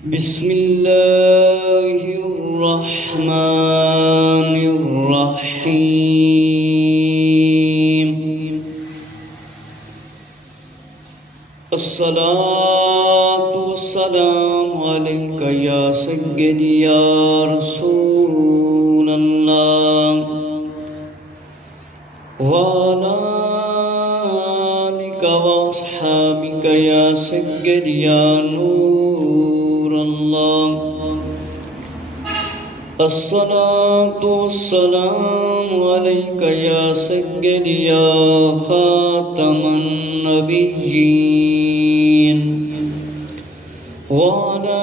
بسم اللہ الرحمن الرحیم الصلاة والسلام علیک یا سیدی یا رسول اللہ وعلی آلک واصحابک یا سیدی یا نور اللہ الصلاة والسلام علیک یا سیدی یا خاتم النبیین وعلى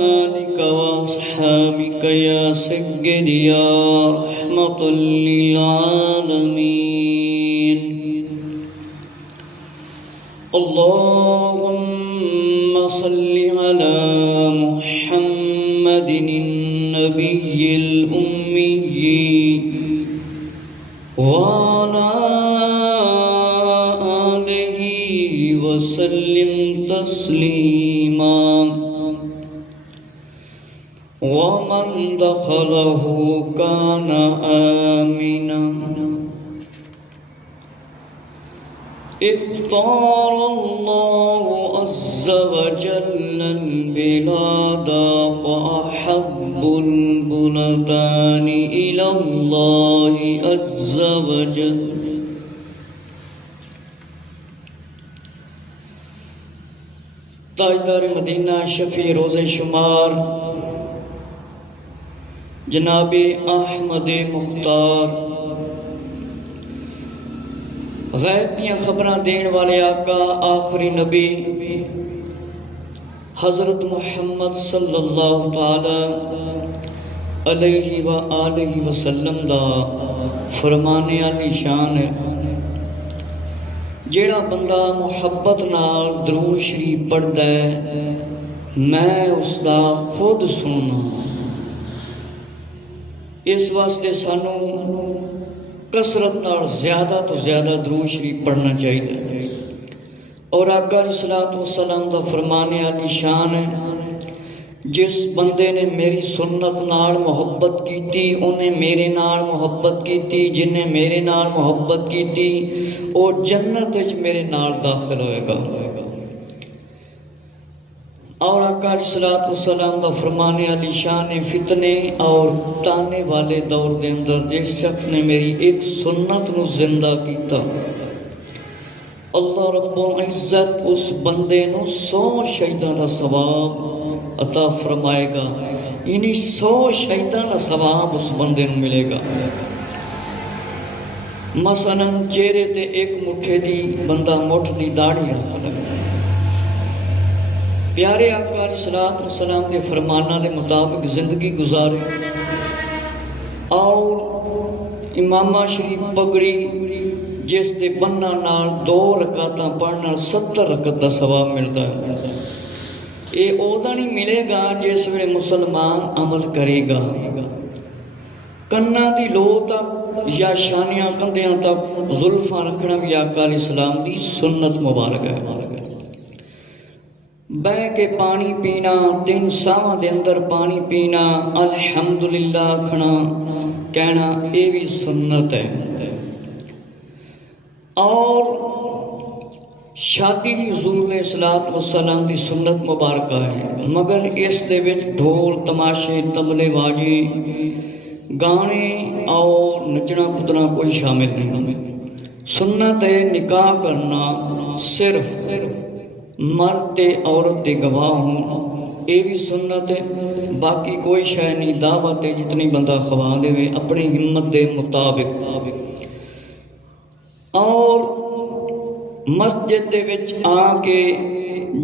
آلك وأصحابك يا سيدي يا رحمة للعالمين اللهم صل على محمد النبي الأمي وعلى آله وسلم تسليما ومن دخله كان آمنا اختار الله عز وجل البلاد فأحب البلدان إلى الله عز وجل تاجدار مدینہ شفیع روز شمار جناب احمد مختار غیب دیاں خبراں دین والے آقا آخری نبی حضرت محمد صلی اللہ تعالی علیہ وآلہ وسلم دا فرمانے علی شان ہے جیڑا بندہ محبت نال درود شریف پڑھدا ہے میں اس دا خود سننا اس واسطے سانو کثرت نال زیادہ تو زیادہ درود شریف پڑھنا چاہیے اور آقا علیہ الصلوۃ والسلام دا فرمانے علی شان ہے جس بندے نے میری سنت نال محبت کیتی انہیں میرے نال محبت کیتی جنہیں میرے نال محبت کیتی اور جنت وچ میرے نال داخل ہوئے گا اور آقا علیہ الصلوۃ والسلام دا فرمانے علی شان فتنے اور تانے والے دور دے اندر جس شخص نے میری ایک سنت نو زندہ کیتا اللہ رب العزت اس بندے نو 100 شہیداں دا ثواب عطا فرمائے گا یعنی 100 شہیداں دا ثواب اس بندے نو ملے گا مثلا چہرے تے ایک مٹھے دی بندہ مٹھ دی داڑھی رکھ لگا پیارے آقا علیہ الصلوۃ والسلام کے فرمانہ دے مطابق زندگی گزارے اور امامہ شریف پگڑی جس دے بننا نال 2 رکعتاں پڑھنا 70 رکعت دا ثواب ملتا ہے یہ اودا نہیں ملے گا جس ویلے مسلمان عمل کرے گا کنا دی لو تک یا شانیاں کندیاں تک زلفاں رکھنا بھی آقا علیہ السلام دی سنت مبارک ہے بہ کے پانی پینا 3 ساواں دے اندر پانی پینا الحمدللہ کھنا کہنا یہ بھی سنت ہے اور شادی بھی حضور علیہ الصلوۃ والسلام دی سنت مبارکہ ہے مگر اس دے وچ ڈھول تماشے طبلے باجی گانے اور نچنا کودنا کوئی شامل نہیں سنت ہے نکاح کرنا صرف مرد تے عورت دے گواہ ہوں یہ بھی سنت ہے باقی کوئی شے نہیں دعوت ہے جتنی بندہ خوا دے اپنی ہمت دے مطابق اور مسجد دے وچ آ کے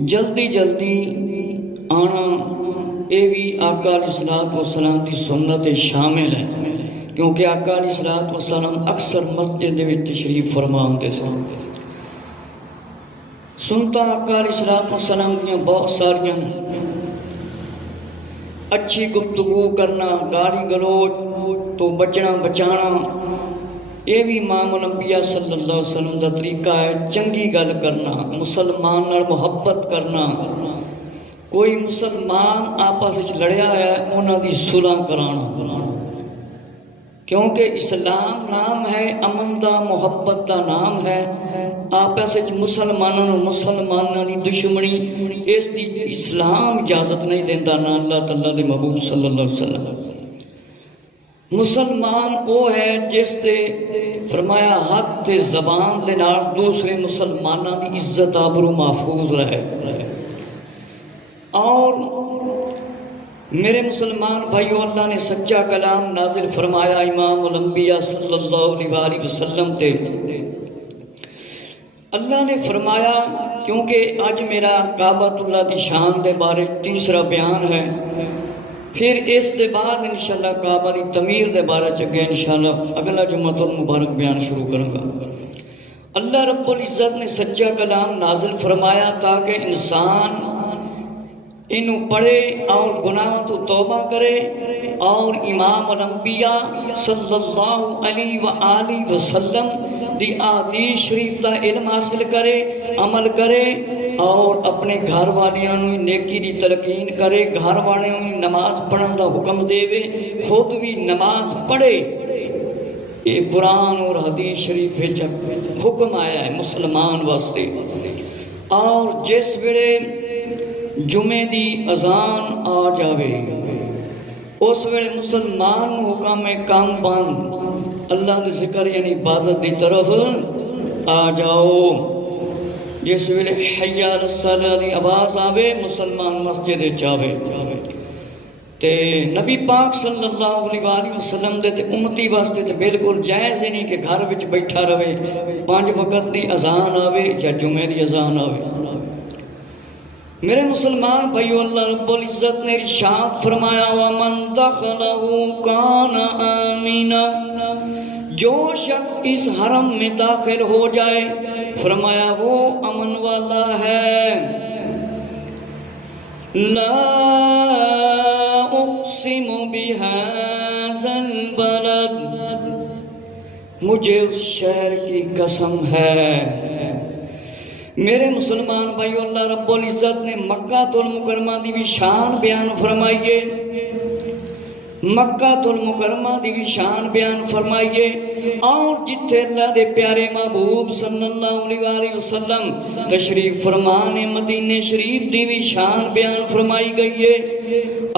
جلدی جلدی آنا یہ بھی آقا علیہ الصلوۃ والسلام کی سنت شامل ہے کیونکہ آقا علیہ الصلوۃ والسلام اکثر مسجد دے وچ تشریف فرما ہوندے سن سنتا آقا علیہ الصلوۃ والسلام کی بہت ساریاں اچھی گفتگو کرنا گالی گلوچ تو بچنا بچانا یہ بھی امام الانبیاء صلی اللہ علیہ وسلم دا طریقہ ہے چنگی گل کرنا مسلمان نال محبت کرنا کوئی مسلمان آپس وچ لڑیا ہے انہاں دی صلح کرانا، کیونکہ اسلام نام ہے امن دا، محبت دا نام ہے۔ آپس وچ مسلماناں دی دشمنی اس دی اسلام اجازت نہیں دیندا، نہ اللہ تعالیٰ دے محبوب صلی اللہ علیہ وسلم۔ مسلمان وہ ہے جس تے فرمایا ہاتھ تے زبان دے نال دوسرے مسلماناں دی عزت آبرو محفوظ رہے۔ اور میرے مسلمان بھائیو، اللہ نے سچا کلام نازل فرمایا امام الانبیاء صلی اللہ علیہ وسلم تے۔ اللہ نے فرمایا، کیونکہ آج میرا کعبۃ اللہ دی شان دے بارے تیسرا بیان ہے، پھر اس دے بعد انشاءاللہ کعبہ دی تعمیر دے بارے چگے انشاءاللہ اگلا جمعۃ المبارک بیان شروع کروں گا۔ اللہ رب العزت نے سچا کلام نازل فرمایا تاکہ انسان انہوں پڑھے اور گناہوں تو توبہ کرے، اور امام الانبیاء صلی اللہ علیہ وآلہ وسلم دی احادیث شریف دا علم حاصل کرے، عمل کرے، اور اپنے گھر والیاں نیکی دی تلقین کرے، گھر والیاں نماز پڑھن دا حکم دے، خود بھی نماز پڑھے۔ یہ قرآن اور حدیث شریف حکم آیا ہے مسلمان واسطے۔ اور جس ویلے جمعے دی اذان آ جاوے اس ویلے مسلمان حکم کام بند، اللہ دے ذکر یعنی عبادت دی طرف آ جاؤ۔ جس ویلے حی علی الصلاۃ دی آواز آوے مسلمان مسجد جاوے۔ تے نبی پاک صلی اللہ علیہ وسلم دے تے امتی واسطے تے بالکل جائز ہی نہیں کہ گھر وچ بیٹھا رہے، 5 وقت دی اذان آوے یا جمعے دی اذان آوے۔ میرے مسلمان بھائیو، اللہ رب العزت نے ارشاد فرمایا وَمَن دَخَلَهُ كَانَ آمِنًا، جو شخص اس حرم میں داخل ہو جائے فرمایا وہ امن والا ہے۔ لا اقسم بهذا البلد، مجھے اس شہر کی قسم ہے۔ میرے مسلمان بھائیو، اللہ رب العزت نے مکہ المکرمہ دی بھی شان بیان فرمائیے، مکہ المکرمہ دی بھی شان بیان فرمائیے، اور جتھے اللہ دے پیارے محبوب صلی اللہ علیہ وسلم تشریف فرمانے مدینہ شریف دی بھی شان بیان فرمائی گئی ہے۔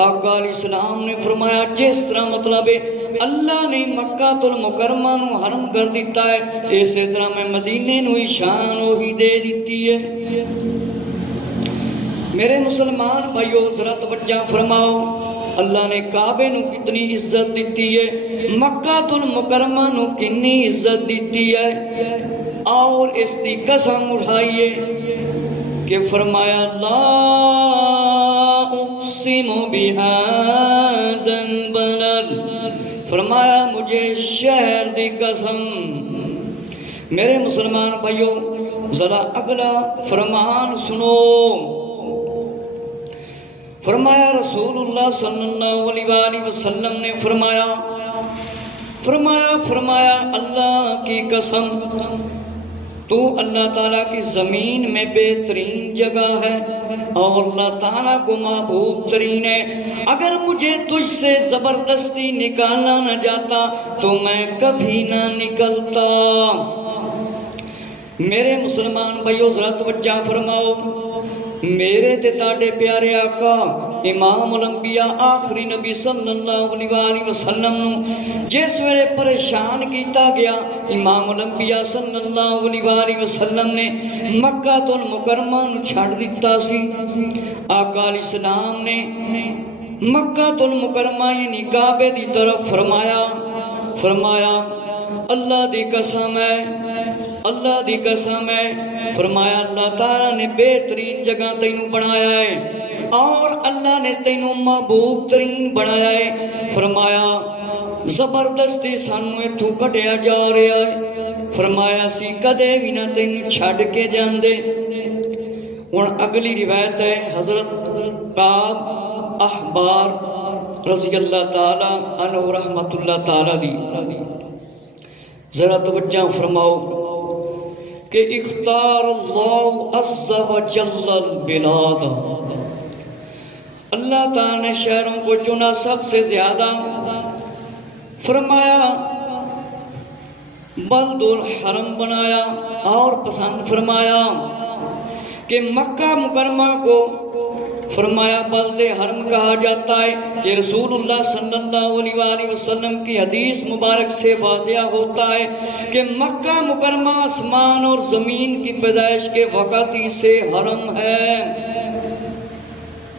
آقا علیہ السلام نے فرمایا جس طرح مطلب ہے اللہ نے مکہ المکرمہ نو حرم کر دیتا ہے، اسی طرح میں مدینے نو ہی شان وہی دے دیتی ہے۔ میرے مسلمان بھائیو ذرا توجہ فرماؤ، اللہ نے کعبے نو کتنی عزت دیتی ہے، مکہ المکرمہ نو کتنی عزت دیتی ہے، اور اس کی قسم اٹھائیے کہ فرمایا لا اقسم بهذا البلد، فرمایا مجھے شہر دی قسم۔ میرے مسلمان بھائیو ذرا اگلا فرمان سنو، فرمایا رسول اللہ صلی اللہ علیہ وسلم نے فرمایا اللہ کی قسم تو اللہ تعالیٰ کی زمین میں بہترین جگہ ہے اور اللہ تعالیٰ کو محبوب ترین ہے۔ اگر مجھے تجھ سے زبردستی نکالنا نہ جاتا تو میں کبھی نہ نکلتا۔ میرے مسلمان بھائیو ذرا توجہ فرماؤ، میرے تے تاڑے پیارے آقا امام الانبیاء آخری نبی صلی اللہ علیہ وسلم جس ویلے پریشان کیتا گیا، امام الانبیاء صلی اللہ علیہ وسلم نے مکہ المکرمہ نو چھڑ دیتا سی۔ آقا علیہ السلام نے مکہ المکرمہ یعنی کعبے دی طرف فرمایا اللہ دی قسم ہے، اللہ دی قسم ہے، فرمایا اللہ تعالیٰ نے بہترین جگہ تینوں بنایا ہے اور اللہ نے تینوں محبوب ترین بنایا ہے۔ فرمایا زبردستی سانو اتھوں کٹیا جا رہا ہے، فرمایا سی کدے بھی نہ تینوں چھڑ کے جاندے۔ ہن اگلی روایت ہے حضرت کعب احبار رضی اللہ تعالیٰ عنہ رحمت اللہ تعالیٰ دی، ذرا توجہ فرماؤ کہ اختار اللہ عز و جل البلاد، اللہ تعالیٰ نے شہروں کو چنا سب سے زیادہ، فرمایا بلد الحرم بنایا، اور پسند فرمایا کہ مکہ مکرمہ کو فرمایا بلد حرم کہا جاتا ہے کہ رسول اللہ صلی اللہ علیہ وآلہ وسلم کی حدیث مبارک سے واضح ہوتا ہے کہ مکہ مکرمہ آسمان اور زمین کی پیدائش کے وقت ہی سے حرم ہے۔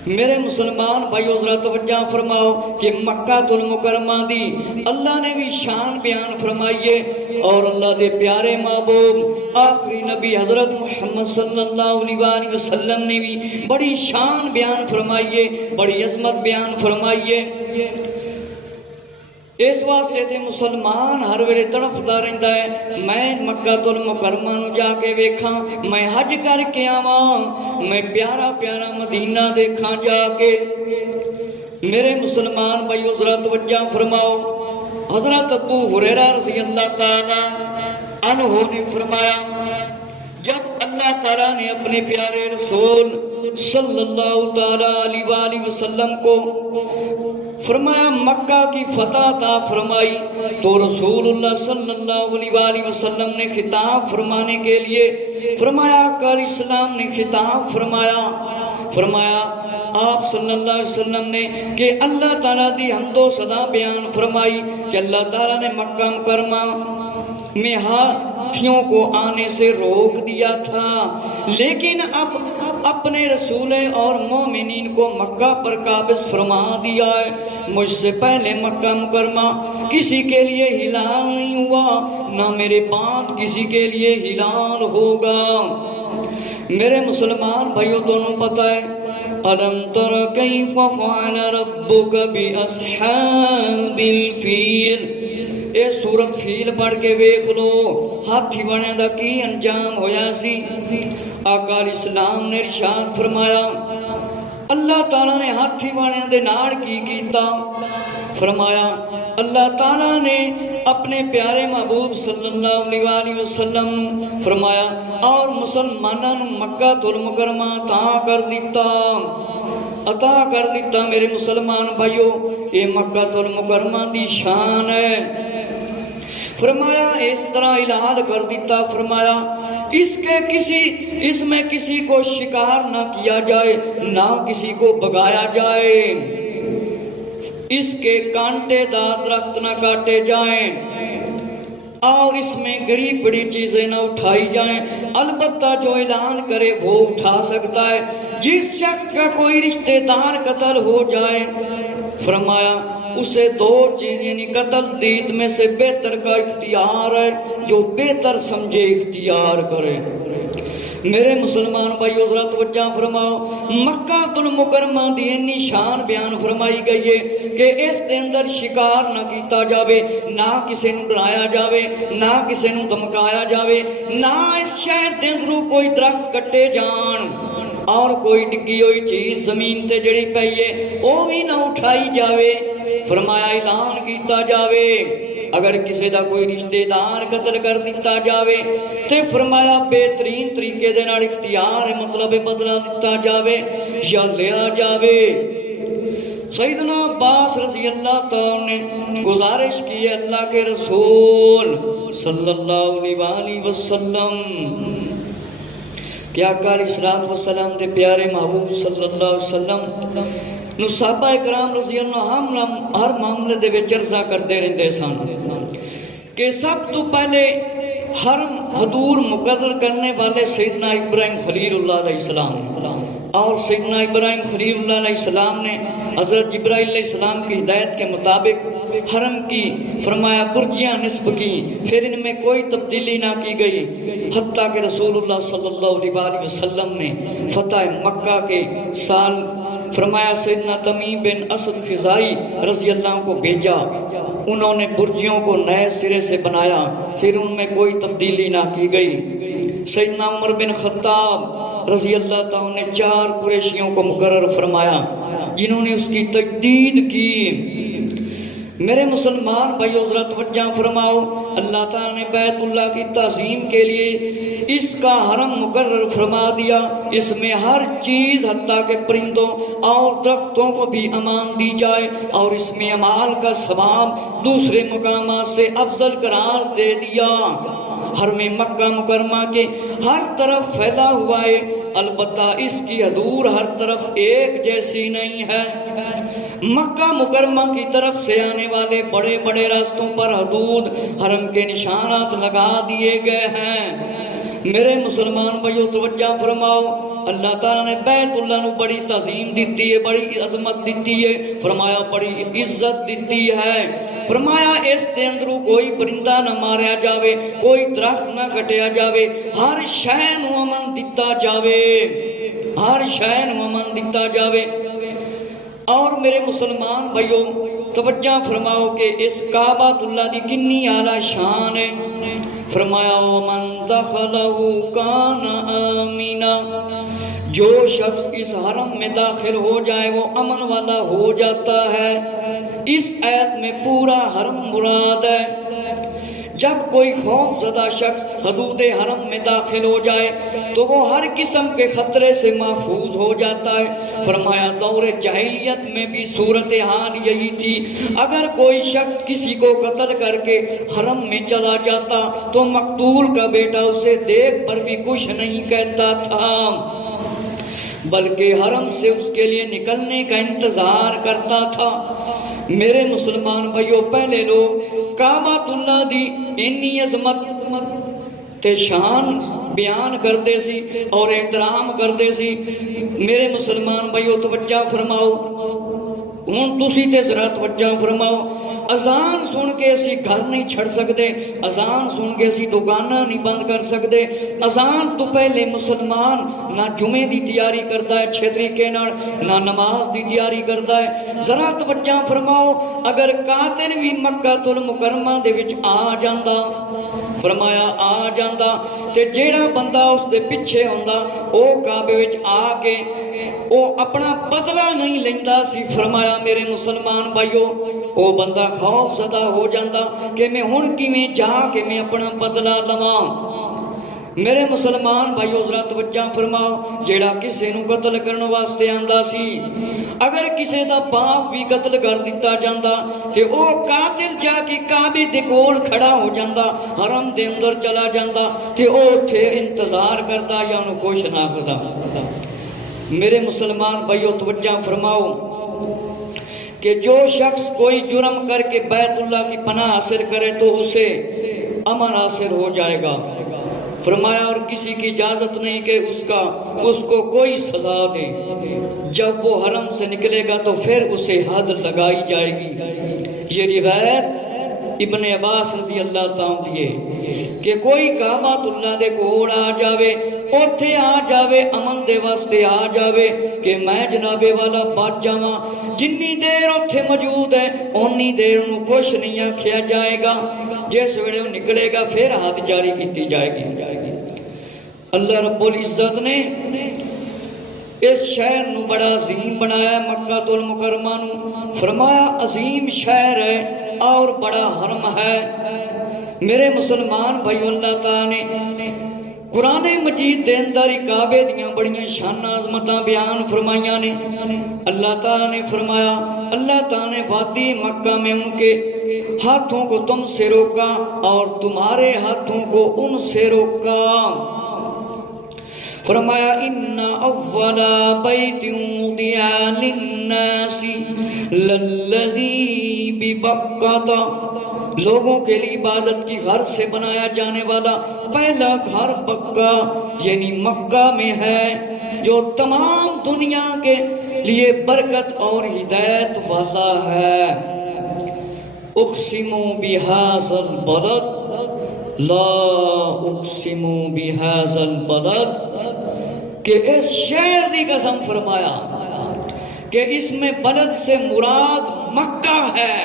میرے مسلمان بھائیو ذرا توجہ فرماؤ کہ مکہ المکرمہ دی اللہ نے بھی شان بیان فرمائیے، اور اللہ دے پیارے محبوب آخری نبی حضرت محمد صلی اللہ علیہ وآلہ وسلم نے بھی بڑی شان بیان فرمائیے، بڑی عظمت بیان فرمائیے۔ اس واسطے تے مسلمان ہر ویلے تڑفدا رہندا ہے میں مکہ المکرمہ نو جا کے ویکھاں، میں حج کر کے آواں، میں پیارا پیارا مدینہ دیکھاں جا کے۔ میرے مسلمان بھائیو ذرا توجہ فرماؤ، حضرت ابو ہریرہ رضی اللہ تعالی عنہ نے فرمایا جب اللہ تعالیٰ نے اپنے پیارے رسول صلی اللہ تعالی علیہ وآلہ وسلم کو فرمایا مکہ کی فتح عطا فرمائی، تو رسول اللہ صلی اللہ علیہ وآلہ وسلم نے خطاب فرمانے کے لیے فرمایا آقا علیہ السلام نے خطاب فرمایا آپ صلی اللہ علیہ وسلم نے کہ اللہ تعالیٰ دی حمد و ثنا بیان فرمائی کہ اللہ تعالیٰ نے مکہ مکرمہ میں ہاتھیوں کو آنے سے روک دیا تھا، لیکن اب اپنے رسول اور مومنین کو مکہ پر قابض فرما دیا ہے۔ مجھ سے پہلے مکہ مکرمہ کسی کے لیے ہلال نہیں ہوا، نہ میرے بعد کسی کے لیے ہلال ہوگا۔ میرے مسلمان بھائیو دونوں پتہ ہے أَلَمْ تَرَ كَيْفَ فَعَلَ رَبُّكَ بِأَصْحَابِ الْفِيلِ، اے سورت فیل پڑھ کے ویکھ لو ہاتھی بنے دا کی انجام ہویا سی۔ آقا علیہ السلام نے ارشاد فرمایا اللہ تعالیٰ نے ہاتھی بنے دے نال کی کیتا، فرمایا اللہ تعالیٰ نے اپنے پیارے محبوب صلی اللہ علیہ وآلہ وسلم فرمایا اور مسلمانوں مکہ المکرمہ عطا کر دیتا۔ میرے مسلمان بھائیو یہ مکہ المکرمہ دی شان ہے، فرمایا اس طرح اعلان کر دیتا، فرمایا اس میں کسی کو شکار نہ کیا جائے، نہ کسی کو بگایا جائے، اس کے کانٹے دار درخت نہ کاٹے جائیں، اور اس میں غریب بڑی چیزیں نہ اٹھائی جائیں، البتہ جو اعلان کرے وہ اٹھا سکتا ہے۔ جس شخص کا کوئی رشتہ دار قتل ہو جائے فرمایا اسے دو چیز یعنی قتل دید میں سے بہتر کا اختیار ہے، جو بہتر سمجھے اختیار کرے۔ میرے مسلمان بھائیو ذرا توجہ فرماؤ، مکہ المکرمہ دی اتنی شان بیان فرمائی گئی ہے کہ اس دے اندر شکار نہ کیتا جاوے، نہ کسی نو ڈرایا جاوے، نہ کسی نو دھمکایا جاوے، نہ اس شہر دے اندروں کوئی درخت کٹے جان، اور کوئی ڈگی ہوئی چیز زمین تے جڑی پئی ہے وہ بھی نہ اٹھائی جاوے۔ فرمایا اعلان کیتا جاوے اگر کسی دا کوئی رشتہ دار قتل کر دیتا جاوے تے فرمایا بہترین طریقے دے نال اختیار مطلب بدلہ دیتا جاوے یا لیا جاوے۔ سیدنا عباس رضی اللہ تعالیٰ نے گزارش کی ہے اللہ کے رسول صلی اللہ علیہ وآلہ وسلم کہ آقا علیہ السلام دے پیارے محبوب صلی اللہ علیہ وسلم نو صحابہ اکرام رضی اللہ عنہ ہر معاملے دے وچ عرضہ کرتے رہندے سن کہ سب تو پہلے حرم حضور مقرر کرنے والے سیدنا ابراہیم خلیل اللہ علیہ السلام، اور سیدنا ابراہیم خلیل اللہ علیہ السلام نے حضرت جبرائیل علیہ السلام کی ہدایت کے مطابق حرم کی فرمایا برجیاں نصب کی، پھر ان میں کوئی تبدیلی نہ کی گئی، حتیٰ کہ رسول اللہ صلی اللہ علیہ وآلہ وسلم نے فتح مکہ کے سال فرمایا سیدنا تمیم بن اسد خزائی رضی اللہ عنہ کو بھیجا، انہوں نے برجیوں کو نئے سرے سے بنایا، پھر ان میں کوئی تبدیلی نہ کی گئی۔ سیدنا عمر بن خطاب رضی اللہ تعالیٰ نے 4 قریشیوں کو مقرر فرمایا جنہوں نے اس کی تجدید کی۔ میرے مسلمان بھائیو ذرا توجہ فرماؤ، اللہ تعالیٰ نے بیت اللہ کی تعظیم کے لیے اس کا حرم مقرر فرما دیا، اس میں ہر چیز حتیٰ کہ پرندوں اور درختوں کو بھی امان دی جائے، اور اس میں اعمال کا ثواب دوسرے مقامات سے افضل قرار دے دیا۔ حرم مکہ مکرمہ کے ہر طرف پھیلا ہوا ہے، البتہ اس کی حدود ہر طرف ایک جیسی نہیں ہے۔ مکہ مکرمہ کی طرف سے آنے والے بڑے بڑے راستوں پر حدود حرم کے نشانات لگا دیے گئے ہیں۔ میرے مسلمان بھائیو توجہ فرماؤ، اللہ تعالیٰ نے بیت اللہ نو بڑی تعظیم دیتی ہے، بڑی عظمت دیتی ہے، فرمایا بڑی عزت دیتی ہے، فرمایا اس دے اندروں کوئی پرندہ نہ ماریا جاوے، کوئی درخت نہ کٹیا جاوے، ہر شے نو امن دیتا جاوے، ہر شے نو امن دیتا جاوے۔ اور میرے مسلمان بھائیو توجہ فرماؤ کہ اس کعبۃ اللہ دی کنی اعلیٰ شان ہے، فرمایا وَمَن دَخَلَهُ كَانَ آمِنًا، جو شخص اس حرم میں داخل ہو جائے وہ امن والا ہو جاتا ہے۔ اس آیت میں پورا حرم مراد ہے۔ جب کوئی خوف زدہ شخص حدود حرم میں داخل ہو جائے تو وہ ہر قسم کے خطرے سے محفوظ ہو جاتا ہے۔ فرمایا دور جاہلیت میں بھی صورتحال یہی تھی، اگر کوئی شخص کسی کو قتل کر کے حرم میں چلا جاتا تو مقتول کا بیٹا اسے دیکھ پر بھی کچھ نہیں کہتا تھا، بلکہ حرم سے اس کے لیے نکلنے کا انتظار کرتا تھا۔ میرے مسلمان بھائیو پہلے لوگ کعبۃ اللہ دی انی عظمت تے شان بیان کرتے سی اور احترام کرتے سی۔ میرے مسلمان بھائیو توجہ فرماؤ، ہن تسی تے ذرا توجہ فرماؤ، اذان سن کے اسی گھر نہیں چھڑ سکتے، اذان سن کے اسی دکانہ نہیں بند کر سکتے۔ اذان تو پہلے مسلمان نہ جمعے دی تیاری کرتا ہے اچھے طریقے نال، نہ نماز دی تیاری کرتا ہے۔ ذرا توجہ فرماؤ، اگر قاتل بھی مکہ المکرمہ دے وچ آ جاندا، فرمایا آ جاندا، تے جیڑا بندہ اس دے پیچھے ہوندا او کعبے وچ آ کے او اپنا بدلہ نہیں لیندا سی۔ فرمایا میرے مسلمان بھائیو او بندہ خوف زدہ ہو جاندہ کہ میں ہن کیویں جا کے میں اپنا بدلہ لواں۔ میرے مسلمان بھائیو ذرا توجہ فرماؤ، جیڑا کسے نو قتل کرنے واسطے آندا سی، اگر کسے دا باپ بھی قتل کر دیتا جاندا تے او قاتل جا کے کعبے دے کول کھڑا ہو جاندا، حرم دے اندر چلا جاندا تے او تھے انتظار کردا یا انو کچھ نہ کردا۔ میرے مسلمان بھائیو توجہ فرماؤ کہ جو شخص کوئی جرم کر کے بیت اللہ کی پناہ حاصل کرے تو اسے امن حاصل ہو جائے گا۔ فرمایا اور کسی کی اجازت نہیں کہ اس کو کوئی سزا دے، جب وہ حرم سے نکلے گا تو پھر اسے حد لگائی جائے گی۔ یہ روایت ابن عباس رضی اللہ تعالیٰ دیئے کہ کوئی کعبۃ اللہ دے کوڑ آ جاوے، اوتھے آ جاوے، امن دے واسطے آ جاوے کہ میں جناب والا بچ جاواں، جنی دیر اوتھے موجود ہے اونی دیر انہوں کچھ نہیں آکھیا جائے گا، جس ویلے وہ نکلے گا پھر حد جاری کیتی جائے گی۔ اللہ رب العزت نے اس شہر نو بڑا عظیم بنایا، مکہ المکرمہ نو، فرمایا عظیم شہر ہے اور بڑا حرم ہے۔ میرے مسلمان بھائیو اللہ تعالیٰ نے قرآن مجید دے اندر کعبے دیاں بڑیاں شان عظمتاں بیان فرمائیاں نے۔ اللہ تعالیٰ نے فرمایا، اللہ تعالیٰ نے وادی مکہ میں ان کے ہاتھوں کو تم سے روکا اور تمہارے ہاتھوں کو ان سے روکا۔ فرمایا ان اول بیت وضع للناس للذی ببکہ، لوگوں کے لیے عبادت کی گھر سے بنایا جانے والا پہلا گھر بکہ یعنی مکہ میں ہے، جو تمام دنیا کے لیے برکت اور ہدایت والا ہے۔ اقسم بہذا البلد لا اقسم بہذا البلد، کہ اس شہر دی قسم فرمایا کہ اس میں بلد سے مراد مکہ ہے۔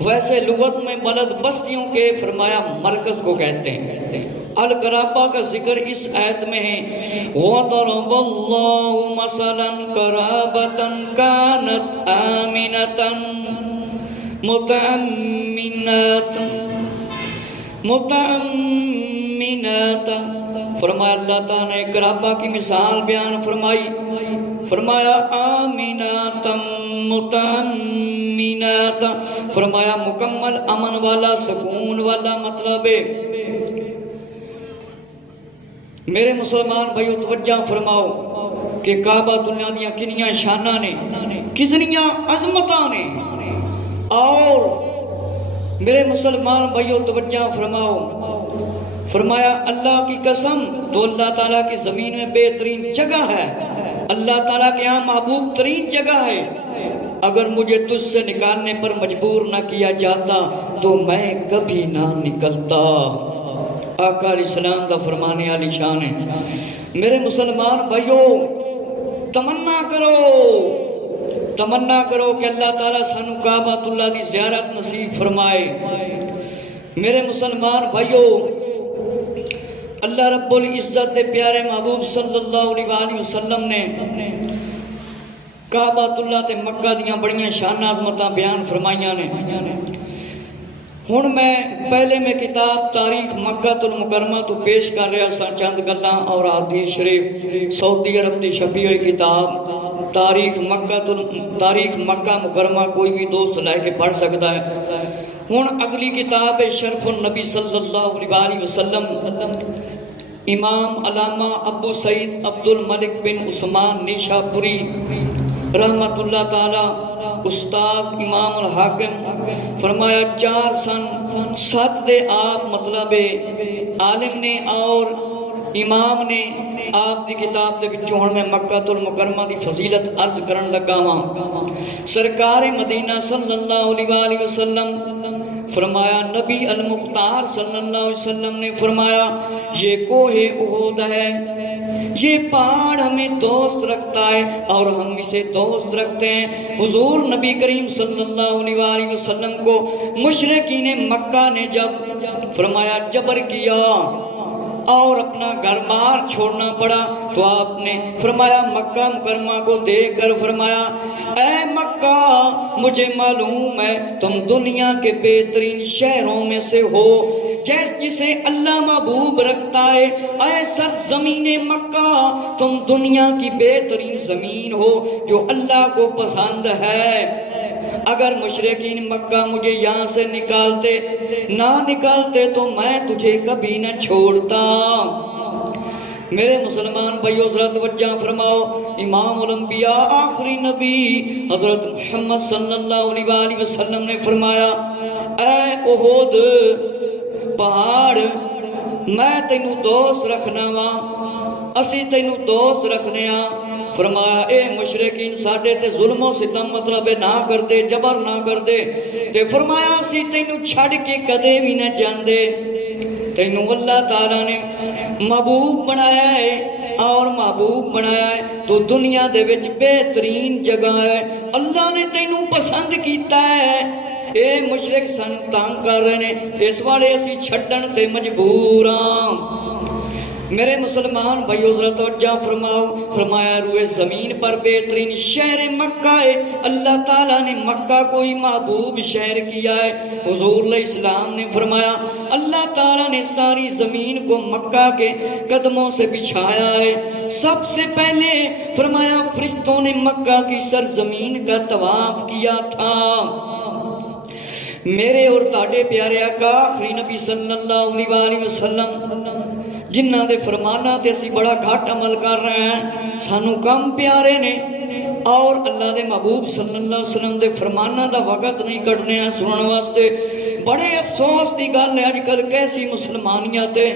ویسے لغت میں بلد بستیوں کے فرمایا مرکز کو کہتے ہیں۔ القرابہ کا ذکر اس آیت میں ہے، وَضَرَبَ اللَّهُ مَثَلًا قَرَابَةً كَانَتْ آمِنَةً متأمنات متأمنات، فرمایا اللہ تعالیٰ نے کعبہ کی مثال بیان فرمائی، فرمایا آمینات متأمنات، فرمایا مکمل امن والا سکون والا مطلب ہے۔ میرے مسلمان بھائیو توجہ فرماؤ کہ کعبہ دنیا دیاں کنیاں شانہ نے، کتنیاں عظمتاں نے، اور میرے مسلمان بھائیو توجہ فرماؤ، فرمایا اللہ کی قسم تو اللہ تعالیٰ کی زمین میں بہترین جگہ ہے، اللہ تعالیٰ کے یہاں محبوب ترین جگہ ہے، اگر مجھے تجھ سے نکالنے پر مجبور نہ کیا جاتا تو میں کبھی نہ نکلتا۔ آقا علیہ السلام دا فرمانے علی شان ہے۔ میرے مسلمان بھائیو تمنا کرو کہ اللہ تعالیٰ سانو کعبۃ اللہ دی زیارت نصیب فرمائے۔ میرے مسلمان بھائیو اللہ رب العزت دے پیارے محبوب صلی اللہ علیہ وسلم نے کعبۃ اللہ تے مکہ دیاں بڑیاں شان عظمتاں بیان فرمائیاں نے۔ ہن میں پہلے میں کتاب تاریخ مکہ المکرمہ تو پیش کر رہا سا چند گلاں اور حدیث شریف سعودی عرب دی چھپی ہوئی کتاب تاریخ مکہ مکرمہ کوئی بھی دوست لے کے پڑھ سکتا ہے۔ ہن اگلی کتاب ہے شرف النبی صلی اللہ علیہ وسلم، امام علامہ ابو سعید عبد الملک بن عثمان نیشا پوری رحمت اللہ تعالی استاذ امام الحاکم، فرمایا 4 سن 7 دے آپ مطلب عالم نے اور امام نے آپ دی کتاب دے وچوں ہن میں مکہ المکرمہ دی فضیلت عرض کرن لگا ہاں۔ سرکار مدینہ صلی اللہ علیہ وسلم فرمایا، نبی المختار صلی اللہ علیہ وسلم نے فرمایا یہ کوہ احد ہے، یہ پہاڑ ہمیں دوست رکھتا ہے اور ہم اسے دوست رکھتے ہیں۔ حضور نبی کریم صلی اللہ علیہ وسلم کو مشرکین مکہ نے جب فرمایا جبر کیا اور اپنا گھر بار چھوڑنا پڑا تو آپ نے فرمایا مکہ مکرمہ کو دیکھ کر فرمایا اے مکہ مجھے معلوم ہے تم دنیا کے بہترین شہروں میں سے ہو، جسے اللہ محبوب رکھتا ہے، اے سرزمین مکہ تم دنیا کی بہترین زمین ہو جو اللہ کو پسند ہے۔ اگر مشرکین مکہ مجھے یہاں سے نکالتے تو میں تجھے کبھی نہ چھوڑتا۔ میرے مسلمان بھائیو ذرا توجہ فرماؤ، امام الانبیاء آخری نبی حضرت محمد صلی اللہ علیہ وسلم نے فرمایا اے احد پہاڑ میں تینوں دوست رکھنا وا، اسی تینوں دوست رکھنے ہاں۔ فرمایا اے مشرکین ساڈے تے ظلم و ستم مطلب نہ کر دے، جبر نہ کر دے، تے فرمایا اسی تینوں چھڑ کے کدے بھی نہ جاندے، تینوں اللہ تعالیٰ نے محبوب بنایا ہے اور محبوب بنایا ہے تو دنیا دے وچ بہترین جگہ ہے، اللہ نے تینوں پسند کیتا ہے۔ اے مشرک سن تانگ کر رہے نے اس والے اسی چھڈن تے مجبور ہاں۔ میرے مسلمان بھائیو ذرا توجہ فرماؤ، فرمایا روئے زمین پر بہترین شہر مکہ ہے، اللہ تعالیٰ نے مکہ کو ہی محبوب شہر کیا ہے۔ حضور علیہ السلام نے فرمایا اللہ تعالیٰ نے ساری زمین کو مکہ کے قدموں سے بچھایا ہے۔ سب سے پہلے فرمایا فرشتوں نے مکہ کی سرزمین کا طواف کیا تھا۔ میرے اور تاڑے پیارے آقا آخری نبی صلی اللہ علیہ وسلم جنہ دے فرمانا تے اسی بڑا گھاٹ عمل کر رہے ہیں، سانو کم پیارے نے اور اللہ دے محبوب صلی اللہ علیہ وسلم دے فرمانا دا وقت نہیں کٹنے ہیں سنن واسطے۔ بڑے افسوس دی گل ہے اج کل کیسی مسلمانیت ہے،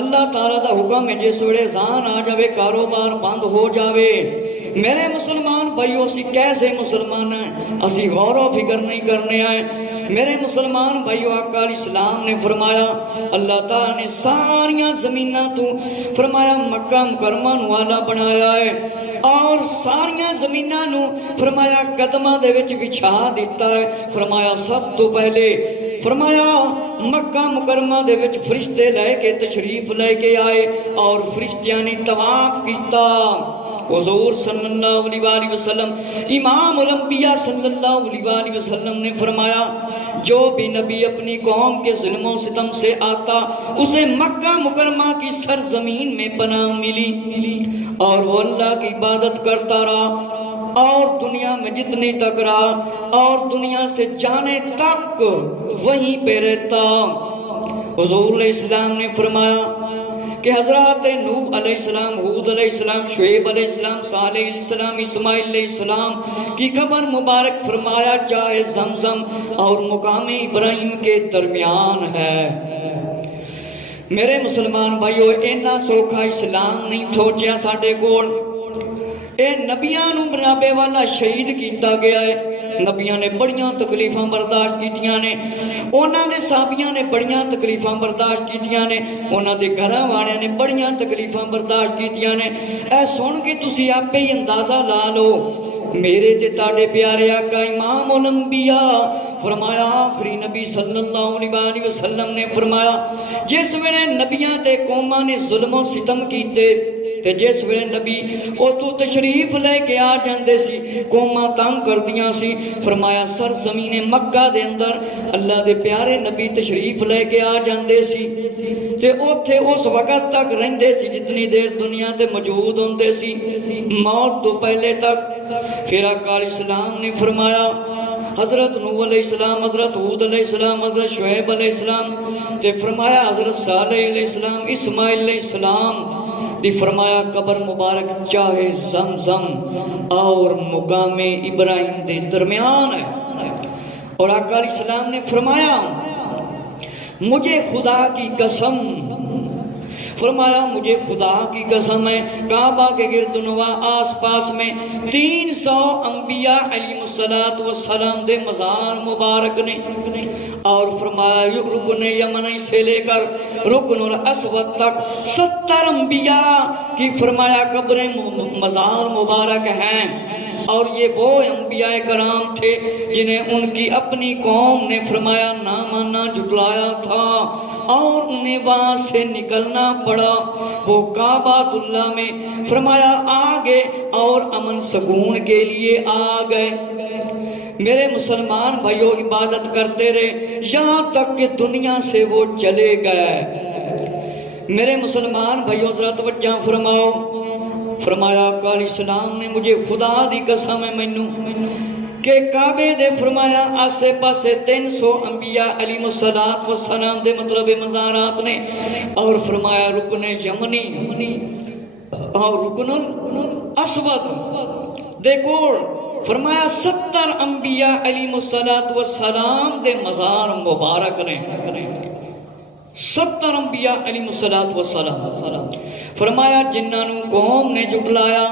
اللہ تعالیٰ دا حکم ہے جس ویلے اذان آ جاوے کاروبار بند ہو جاوے۔ میرے مسلمان بھائیو اسی کیسے مسلمان ہیں، اسی غور و فکر نہیں کرنے آئے۔ میرے مسلمان بھائیو آقا علیہ السلام نے فرمایا اللہ تعالیٰ نے ساریاں زمینہ تو فرمایا مکہ مکرمہ نو والا بنایا ہے اور ساریاں زمینہ نو فرمایا قدمہ دے وچ بچھا دیتا ہے۔ فرمایا سب تو پہلے فرمایا مکہ مکرمہ دے وچ فرشتے لے کے تشریف لے کے آئے اور فرشتیاں نے طواف کیتا۔ حضور صلی اللہ علیہ وآلہ وسلم امام الانبیاء صلی اللہ علیہ وآلہ وسلم نے فرمایا جو بھی نبی اپنی قوم کے ظلم و ستم سے آتا اسے مکہ مکرمہ کی سرزمین میں پناہ ملی اور وہ اللہ کی عبادت کرتا رہا اور دنیا میں جتنی تک رہا اور دنیا سے جانے تک وہیں پہ رہتا۔ حضور علیہ السلام نے فرمایا کہ حضرات نوح علیہ السلام، ہود علیہ السلام، شعیب علیہ السلام، صالح علیہ السلام، اسماعیل علیہ السلام کی قبر مبارک فرمایا چاہے زمزم اور مقام ابراہیم کے درمیان ہے۔ میرے مسلمان بھائیو اینا سوکھا اسلام نہیں تھوچیا ساڑھے کول، اے نبیاں نو مرابے والا شہید کیتا گیا ہے۔ نبیاں نے بڑیاں تکلیفاں برداشت کیتیاں نے، اونا دے صحابیاں نے بڑیاں تکلیفاں برداشت کیتیاں نے، اونا دے گھراں والے نے بڑیاں تکلیفاں برداشت کیتیاں نے۔ اے سن کے تسی آپے ہی اندازہ لا لو میرے تے تاڑے پیارے آقا امام الانبیاء فرمایا آخری نبی صلی اللہ علیہ وسلم نے فرمایا جس ویلے نبیاں تے قوماں نے ظلم و ستم کیتے تے جس ویلے نبی او تو تشریف لے کے آ جاندے سی قوماں تنگ کردیاں سی، فرمایا سرزمین مکہ دے اندر اللہ دے پیارے نبی تشریف لے کے آ جاندے سی تے اوتھے اس وقت تک رہندے سی جتنی دیر دنیا تے موجود ہوندے سی موت تو پہلے تک۔ پھر آقا علیہ السلام نے فرمایا حضرت نوح علیہ السلام، حضرت ہود علیہ السلام، حضرت شعیب علیہ السلام تے فرمایا حضرت صالح علیہ السلام، اسماعیل علیہ السلام دی فرمایا قبر مبارک چاہے زمزم اور مقام ابراہیم دے درمیان ہے۔ اور آقا علیہ السلام نے فرمایا مجھے خدا کی قسم، فرمایا مجھے خدا کی قسم ہے کعبہ کے گرد نواح آس پاس میں 300 انبیاء علیہ السلام دے مزار مبارک نے، اور فرمایا رکن یمن سے لے کر رکن الاسود تک 70 انبیاء کی فرمایا قبریں مزار مبارک ہیں۔ اور یہ وہ انبیاء کرام تھے جنہیں ان کی اپنی قوم نے فرمایا نہ ماننا جھٹلایا تھا اور انہیں وہاں سے نکلنا پڑا، وہ کعبۃ اللہ میں فرمایا آگے اور امن سکون کے لیے آ گئے۔ میرے مسلمان بھائیوں عبادت کرتے رہے یہاں تک کہ دنیا سے وہ چلے گئے۔ میرے مسلمان بھائیوں ذرا توجہ فرماؤ، فرمایا آقا علیہ السلام نے مجھے خدا دی قسم ہے مینوں کہ کعبے دے فرمایا آسے پاسے 300 انبیاء علیہ السلام دے مطلب مزارات نے، اور فرمایا رکن یمنی اور رکن الاسود دیکھو فرمایا 70 انبیاء علیہ السلام دے مزار مبارک نے، 70 انبیاء علیہ السلام فرمایا جنہاں نوں قوم نے جھٹلایا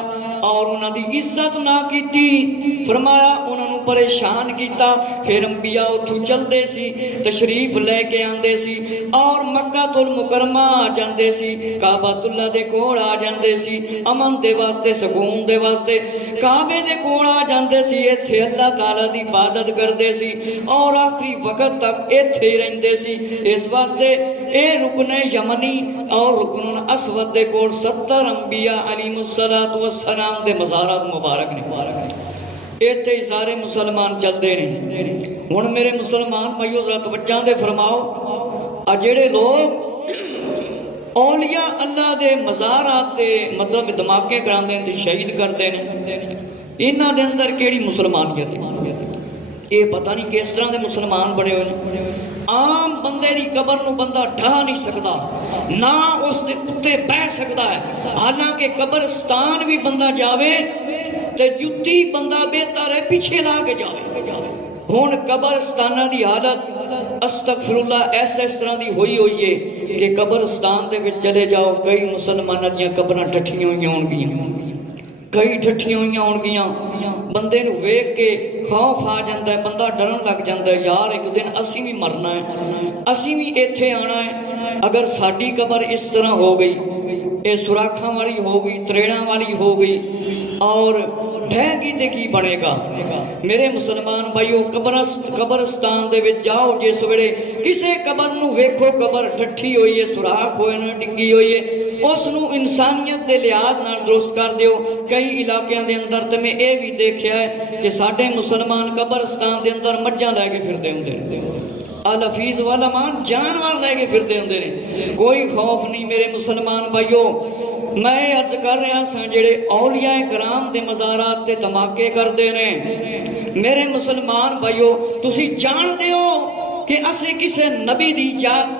اور انہاں دی عزت نہ کیتی، فرمایا انہاں نوں پریشان کیتا، پھر انبیاء اتھوں چلدے سی تشریف لے کے آندے سی اور مکہ المکرمہ آ جاندے سی، کعبۃ اللہ دے کول آ جاندے سی امن دے واسطے سکون دے واسطے، کعبے دے کول آ جاندے سی ایتھے اللہ تعالی دی عبادت کردے سی اور آخری وقت تک ایتھے ہی رہندے سی۔ اس واسطے اے رکن یمنی اور رکن اسود دے کول 70 انبیاء علیہ السلام دے مزارات مبارک نے، ایتھے ہی سارے مسلمان چلدے نے۔ ہن میرے مسلمان بھائیو ذرا توجہ دے فرماؤ، آ جڑے لوگ اولیاء اللہ دے مزارات تے مطلب دھماکے کراندے تے شہید کردے نے، انہاں دے اندر کیڑی مسلمانیت ہے؟ یہ پتہ نہیں کس طرح دے مسلمان بڑے ہوئے۔ عام بندے دی قبر نو بندہ ڈھا نہیں سکتا، نہ اس دے اتے بہ سکتا ہے، حالانکہ قبرستان بھی بندہ جاوے تے جتی بندہ بہتر ہے پیچھے لا کے جاوے۔ ہن قبرستانہ دی حالت استغفر اللہ اس طرح دی ہوئی ہے کہ قبرستان دے وچ چلے جاؤ کئی مسلماناں دیاں قبراں ٹھٹھیاں ہوئیاں ہون گیاں، کئی ٹھٹھیاں ہوئیاں ہون گیاں، بندے نو ویکھ کے خوف آ جاندہ ہے، بندہ ڈرن لگ جاندہ ہے یار ایک دن اسی بھی مرنا ہے، اسی بھی ایتھے آنا ہے۔ اگر ساڈی قبر اس طرح ہو گئی، اے سوراخاں والی ہو گئی، تریڑاں والی ہو گئی اور ڈھہ گی تے کی بنے گا؟ میرے مسلمان بھائیو قبرستان دے وچ جاؤ جس ویلے کسے قبر نو ویکھو قبر ٹھٹھی ہوئی ہے سوراخ ہوئے نہ ڈگی ہوئی ہے اس نو انسانیت دے لحاظ نال درست کر دیو. کئی علاقیاں دے اندر تے میں اے بھی دیکھیا ہے کہ ساڈے مسلمان قبرستان دے اندر مجھاں لے کے پھردے ہوندے نے الحفیظ والا مان جانور لے کے پھردے ہوندے نے کوئی خوف نہیں. میرے مسلمان بھائیو میں عرض کر رہا سا جڑے اولیاء کرام دے مزارات تے دھماکے کردے نے میرے مسلمان بھائیو تسی جان دیو کہ اسے کسے نبی دی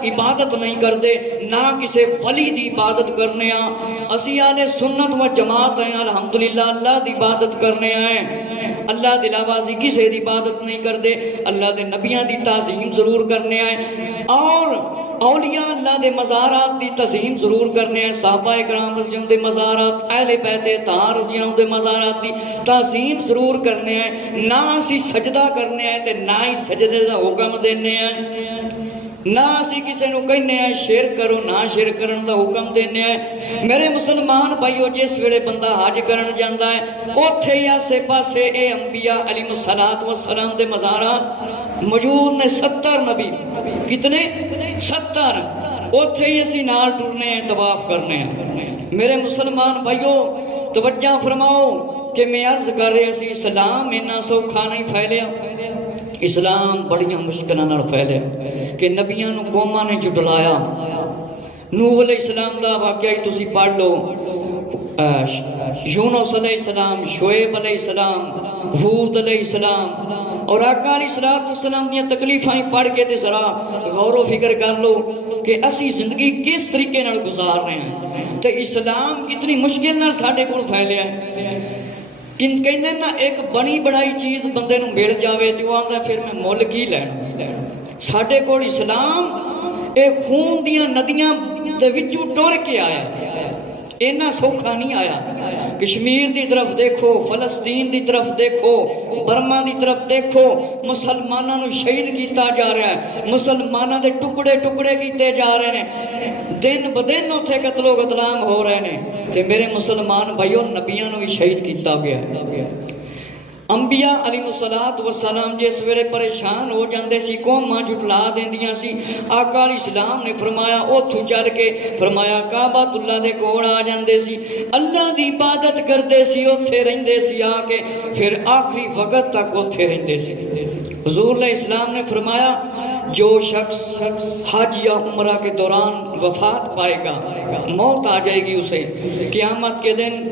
عبادت نہیں کردے نہ کسے ولی دی عبادت کرنے ہاں. اسی آلے سنت و جماعت ہیں الحمدللہ اللہ دی عبادت کرنے ہیں. اللہ دی علاوہ اسی کسے دی عبادت نہیں کردے. اللہ دے نبیاں دی تعظیم ضرور کرنے ہیں اور اولیاء اللہ دے مزارات دی تعظیم ضرور کرنے ہیں. صحابہ کرام رضی اللہ دے مزارات اہل بیت طاہر رضی اللہ دے مزارات دی تعظیم ضرور کرنے ہیں. نہ اسی سجدہ کرنے ہیں تے نہ ہی سجدے دا حکم دینے ہیں نہ اسی کسے نو کہنے ہیں شرک کرو نہ شرک کرن دا حکم دینے ہیں. میرے مسلمان بھائیو جس ویلے بندہ حج کرن جاندا ہے اوتھے ہی آسے پاسے اے انبیاء علیہ السلام دے مزارات موجود نے 70 نبی. کتنے؟ 70. اوتھے ہی اسی نال ٹرنے ہیں طواف کرنے ہیں. میرے مسلمان بھائیو توجہ فرماؤ کہ میں عرض کر رہے اسی اسلام اتنا سوکھا نہیں پھیلیا. اسلام بڑیاں مشکلاں نال پھیلیا کہ نبیاں نو قوماں نے جھٹلایا. نوح علیہ السلام دا واقعہ ہی تسی پڑھ لو. یونس علیہ السلام، شعیب علیہ السلام، ہود علیہ السلام اور آقا علیہ السلام دیاں تکلیفاں پڑھ کے تے ذرا غور و فکر کر لو کہ اسی زندگی کس طریقے نال گزار رہے ہیں تے اسلام کتنی مشکل نال ساڈے کول پھیلیا ہے. کہندے نا ایک بنی بڑائی چیز بندے نو مل جاوے تے وہ آندا پھر میں مول کی لینا. ساڈے کول اسلام اے خون دیاں ندیاں دے وچوں ٹر کے آیا. اینا سوکھا نہیں آیا. کشمیر دی طرف دیکھو، فلسطین دی طرف دیکھو، برما دی طرف دیکھو، مسلمانوں نو شہید کیتا جا رہا ہے. مسلمانوں دے ٹکڑے ٹکڑے کیتے جا رہے ہیں. دن بدن اتھے قتل و قتلام ہو رہے ہیں. تے میرے مسلمان بھائیو نبیاں نو بھی شہید کیتا گیا. انبیاء علیہ السلام جس ویلے پریشان ہو جاندے سی قوماں جھٹلا دیندیاں سی آقا علیہ السلام نے فرمایا اوتھوں چل کے فرمایا کعبۃ اللہ دے کول آ جاندے سی اللہ دی عبادت کردے سی اوتھے رہندے سی آ کے پھر آخری وقت تک اوتھے رہندے سی. حضور علیہ السلام نے فرمایا جو شخص حج یا عمرہ کے دوران وفات پائے گا موت آ جائے گی اسے قیامت کے دن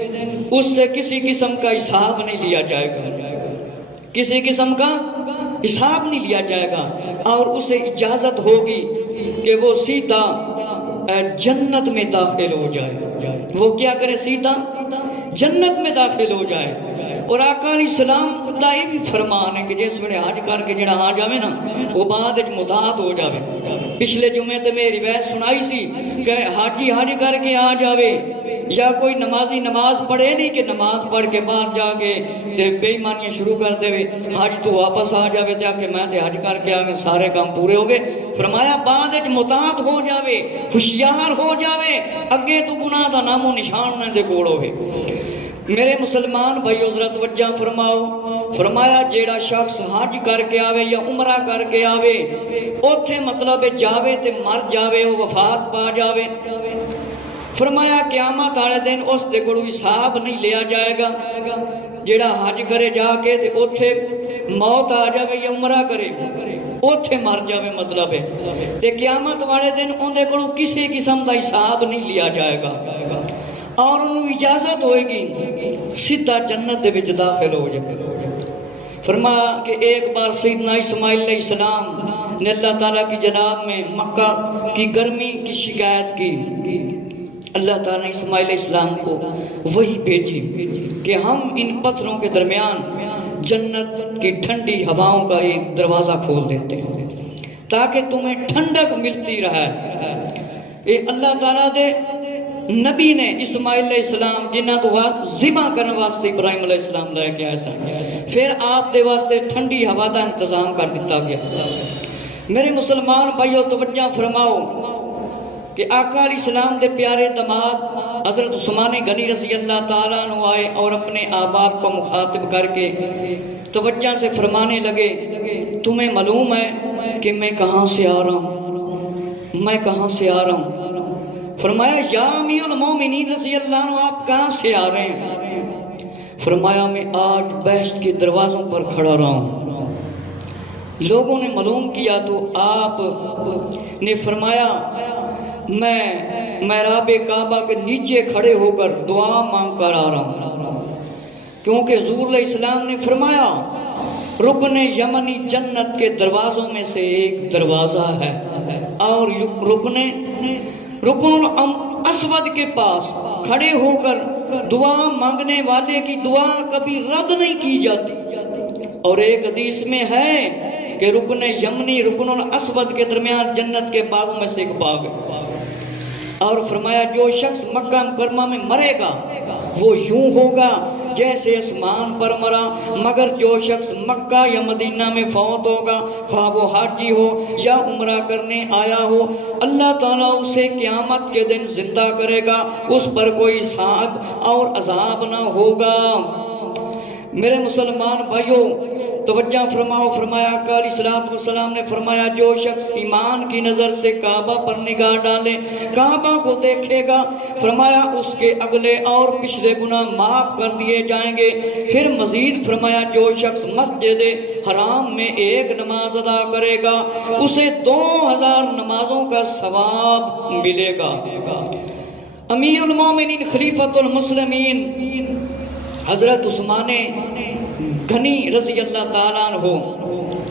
اس سے کسی قسم کا حساب نہیں لیا جائے گا. کسی قسم کا حساب نہیں لیا جائے گا اور اسے اجازت ہوگی کہ وہ سیدھا جنت میں داخل ہو جائے. وہ کیا کرے؟ سیدھا جنت میں داخل ہو جائے. اور آقا علیہ السلام دا یہ بھی فرمان ہے کہ جس ویلے حج کر کے جڑا آ جاوے نا وہ بعد وچ مدعات ہو جاوے. پچھلے جمعے تے میں روایت سنائی سی کہ حاجی حج کر کے آ جاوے یا کوئی نمازی نماز پڑھے نہیں کہ نماز پڑھ کے باہر جا کے تے بے ایمانیاں شروع کر دے حج تو واپس آ جاوے تے کہ میں تے حج کر کے آ کے سارے کام پورے ہو گئے. فرمایا بعد وچ مدعات ہو جاوے ہوشیار ہو جاوے اگے تو گناہ دا نام و نشان نہ دے کول ہوے. میرے مسلمان بھائیو ذرا توجہ فرماؤ. فرمایا جیڑا شخص حج کر کے آوے یا عمرہ کر کے آوے اوتھے مطلب جاوے تے مر جاوے وہ وفات پا جاوے. فرمایا قیامت والے دن اس دے کولوں حساب نہیں لیا جائے گا. جیڑا حج کرے جا کے تے اوتھے موت آ جاوے یا عمرہ کرے اوتھے مر جاوے مطلب ہے تے قیامت والے دن اون دے کولوں کسی قسم دا حساب نہیں لیا جائے گا اور انہوں اجازت ہوئے گی سیدھا جنت دے وچ داخل ہو جائے. فرمایا کہ ایک بار سیدنا اسماعیل علیہ السلام نے اللہ تعالیٰ کی جناب میں مکہ کی گرمی کی شکایت کی. اللہ تعالیٰ نے اسماعیل علیہ السلام کو وہی بھیجی کہ ہم ان پتھروں کے درمیان جنت کی ٹھنڈی ہواؤں کا ایک دروازہ کھول دیتے ہیں تاکہ تمہیں ٹھنڈک ملتی رہے. یہ اللہ تعالیٰ دے نبی نے اسماعیل علیہ السلام جنہ تو ذبح کرنے واسطے ابراہیم علیہ السلام لے کے آیا پھر آپ دے واسطے ٹھنڈی ہوا کا انتظام کر دیتا گیا. میرے مسلمان بھائیو توجہ فرماؤ کہ آقا علیہ السلام دے پیارے دماد حضرت عثمان غنی رضی اللہ تعالیٰ عنہ آئے اور اپنے احباب کو مخاطب کر کے توجہ سے فرمانے لگے، تمہیں معلوم ہے کہ میں کہاں سے آ رہا ہوں، میں کہاں سے آ رہا ہوں؟ فرمایا یا امیر المومنین رضی اللہ عنہ آپ کہاں سے آ رہے ہیں؟ فرمایا میں آج بہشت کے دروازوں پر کھڑا رہا ہوں۔ لوگوں نے معلوم کیا تو آپ نے فرمایا میں محراب کعبہ کے نیچے کھڑے ہو کر دعا مانگ کر آ رہا ہوں، کیونکہ حضور علیہ السلام نے فرمایا رکن یمنی جنت کے دروازوں میں سے ایک دروازہ ہے، اور رکن اسود کے پاس کھڑے ہو کر دعا مانگنے والے کی دعا کبھی رد نہیں کی جاتی۔ اور ایک حدیث میں ہے کہ رکن یمنی رکن الاسود کے درمیان جنت کے باغوں میں سے ایک باغ ہے۔ اور فرمایا جو شخص مکہ مکرمہ میں مرے گا وہ یوں ہوگا جیسے آسمان پر مرا، مگر جو شخص مکہ یا مدینہ میں فوت ہوگا، خواہ وہ حاجی ہو یا عمرہ کرنے آیا ہو، اللہ تعالیٰ اسے قیامت کے دن زندہ کرے گا، اس پر کوئی حساب اور عذاب نہ ہوگا۔ میرے مسلمان بھائیوں توجہ فرماؤ، فرمایا آقا علیہ الصلوۃ والسلام نے فرمایا جو شخص ایمان کی نظر سے کعبہ پر نگاہ ڈالے، کعبہ کو دیکھے گا، فرمایا اس کے اگلے اور پچھلے گناہ معاف کر دیے جائیں گے۔ پھر مزید فرمایا جو شخص مسجد حرام میں ایک نماز ادا کرے گا اسے 2000 نمازوں کا ثواب ملے گا۔ امیر المومنین خلیفۃ المسلمین حضرت عثمان غنی رضی اللہ تعالیٰ عنہ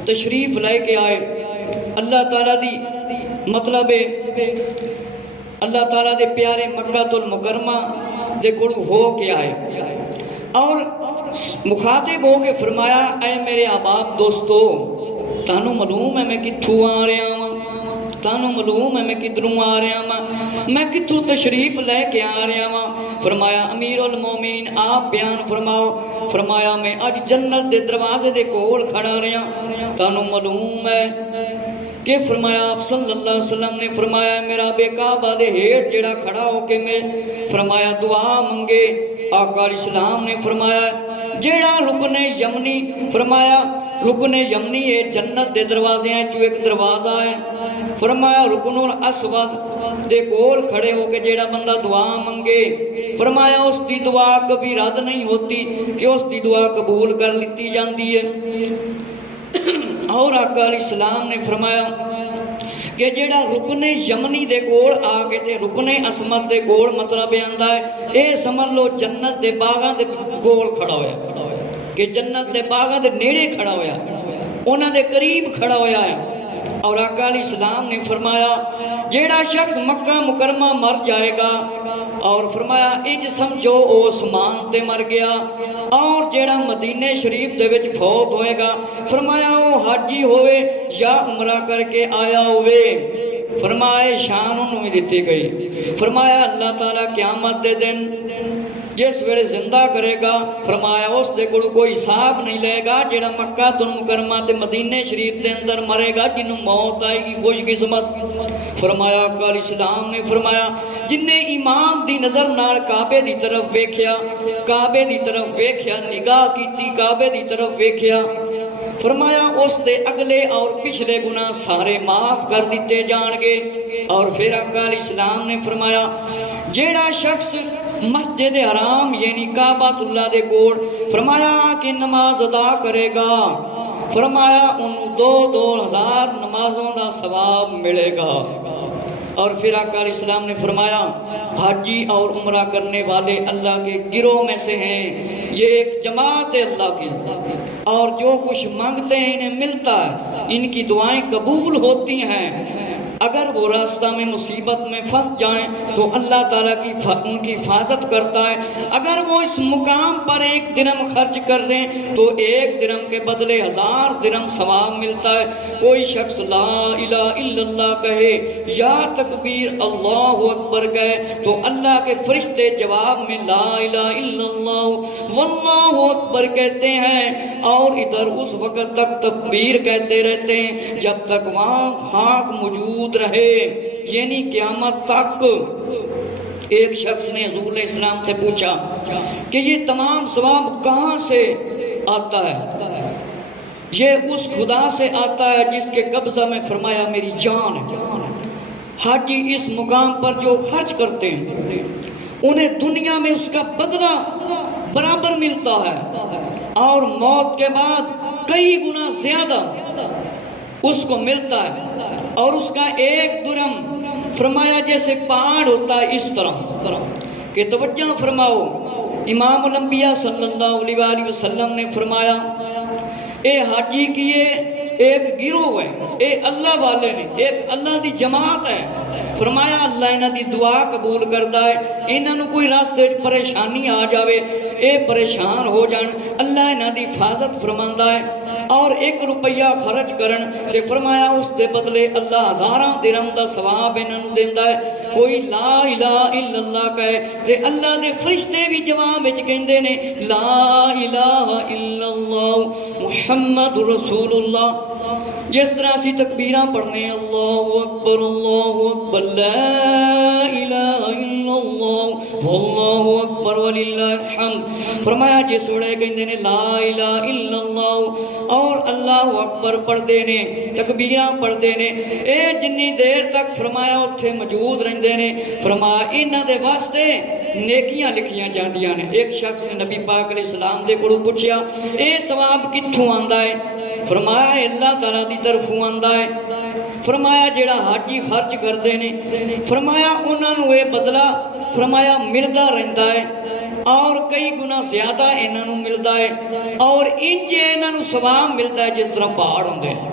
تشریف لے کے آئے، اللہ تعالیٰ دی مطلب اللہ تعالیٰ دے پیارے مکہ المکرمہ دے کول ہو کے آئے اور مخاطب ہو کے فرمایا اے میرے احباب دوستو، تانوں معلوم ہے میں کتھوں آ رہا ہوں، تانوں معلوم ہے میں کدھروں آ رہا ہوں، میں کتھوں تشریف لے کے آ رہا ہوں؟ فرمایا امیر المومنین آپ بیان فرماؤ۔ فرمایا میں اج جنت دے دروازے دے کول کھڑا رہا، تانوں معلوم ہے کہ فرمایا آپ صلی اللہ علیہ وسلم نے فرمایا میرا بے کعبہ دے ہیٹھ جڑا کھڑا ہو کے میں فرمایا دعا منگے۔ آقا علیہ السلام نے فرمایا جڑا رکن یمنی، فرمایا رکن یمنی ہے جنت دے دروازے ہیں جو ایک دروازہ ہے، فرمایا رکن الاسود دے کول کھڑے ہو کے جیڑا بندہ دعا منگے، فرمایا اس دی دعا کبھی رد نہیں ہوتی کہ اس دی دعا قبول کر لیتی جاندی ہے۔ اور آقا علیہ السلام نے فرمایا کہ جیڑا رکن یمنی دے کول آ کے تے رکن اسمت دے کول مطلب آندا ہے اے سمجھ لو جنت دے باغاں دے کول کھڑا ہویا، کہ جنت دے باغاں دے نیڑے کھڑا ہویا، انہاں دے قریب کھڑا ہویا ہے۔ اور آقا علیہ السلام نے فرمایا جیڑا شخص مکہ مکرمہ مر جائے گا، اور فرمایا اج سمجھو او اسمان تے مر گیا، اور جیڑا مدینے شریف دے وچ فوت ہوئے گا، فرمایا او حاجی ہوئے یا عمرہ کر کے آیا ہوئے، فرمایا شان انہوں میں دیتی گئی۔ فرمایا اللہ تعالیٰ قیامت دے دن جس ویلے زندہ کرے گا، فرمایا اس دے کول کوئی حساب نہیں لے گا، جیڑا مکہ المکرمہ تے مدینے شریف دے اندر مرے گا جنوں موت آئے گی خوش قسمت۔ فرمایا آقا علیہ السلام نے فرمایا جن نے ایمان دی نظر نال کعبے دی طرف ویکھیا، کعبے دی طرف ویکھیا، نگاہ کیتی کعبے دی طرف ویکھیا، فرمایا اس دے اگلے اور پچھلے گناہ سارے معاف کر دیتے جان گے۔ اور پھر آقا علیہ السلام نے فرمایا جیڑا شخص مسجد حرام یعنی کعبہ اللہ دے کول فرمایا کہ نماز ادا کرے گا، فرمایا انہوں 2000 نمازوں دا ثواب ملے گا۔ اور پھر آقا علیہ السلام نے فرمایا حاجی اور عمرہ کرنے والے اللہ کے گروہ میں سے ہیں، یہ ایک جماعت ہے اللہ کی، اور جو کچھ مانگتے ہیں انہیں ملتا ہے، ان کی دعائیں قبول ہوتی ہیں۔ اگر وہ راستہ میں مصیبت میں پھنس جائیں تو اللہ تعالیٰ کی ان کی حفاظت کرتا ہے، اگر وہ اس مقام پر 1 درہم خرچ کر دیں تو 1 درہم کے بدلے 1000 درہم ثواب ملتا ہے۔ کوئی شخص لا الہ الا اللہ کہے یا تکبیر اللہ اکبر کہے تو اللہ کے فرشتے جواب میں لا الہ الا اللہ واللہ اکبر کہتے ہیں، اور ادھر اس وقت تک تکبیر کہتے رہتے ہیں جب تک وہاں خاک موجود رہے۔ یعنی قیامت تک۔ ایک شخص نے حضور علیہ السلام سے پوچھا کہ یہ تمام ثواب کہاں سے آتا ہے؟ یہ اس خدا سے آتا ہے جس کے قبضہ میں فرمایا میری جان ہے۔ حاجی اس مقام پر جو خرچ کرتے ہیں انہیں دنیا میں اس کا بدلہ برابر ملتا ہے، اور موت کے بعد کئی گنا زیادہ اس کو ملتا ہے، اور اس کا ایک درم فرمایا جیسے پہاڑ ہوتا ہے اس طرح کہ توجہ فرماؤ۔ امام الانبیاء صلی اللہ علیہ وآلہ وسلم نے فرمایا اے حاجی کی یہ ایک گروہ ہے، اے اللہ والے نے، ایک اللہ دی جماعت ہے۔ فرمایا اللہ انہاں دی دعا قبول کردا ہے، انہاں نو کوئی راستے پریشانی آ جاوے، اے پریشان ہو جان، اللہ انہاں دی حفاظت فرماندا ہے، اور 1 روپیہ خرچ کرن تے فرمایا اس دے بدلے اللہ 1000 درہم دا ثواب انہاں نو دیندا ہے۔ کوئی لا الہ الا اللہ کہے تے اللہ دے فرشتے بھی جواب وچ کہندے نے لا الہ الا اللہ محمد رسول اللہ۔ جس طرح اسی تکبیراں پڑھنے اللہ اکبر لا الہ الا اللہ واللہ اکبر وللہ الحمد، فرمایا جس وڑے کہندے نے لا الہ الا اللہ اور اللہ اکبر پڑھ دے نے، تکبیراں پڑھ دے نے، اے جنی دیر تک فرمایا اتھے موجود رہندے نے، فرمایا انہاں دے واسطے نیکیاں لکھیاں جاندیاں نے۔ ایک شخص نے نبی پاک علیہ السلام دے کولوں پوچھیا اے ثواب کتھوں آندا ہے؟ فرمایا اللہ تعالیٰ دی طرفوں آندا ہے۔ فرمایا جیڑا حاجی خرچ کردے نے، فرمایا انہاں نو اے بدلہ فرمایا ملدا رہندا ہے، اور کئی گنا زیادہ انہاں نو ملدا ہے، اور انج انہاں نو ثواب ملدا ہے جس طرح پہاڑ ہوندے ہیں۔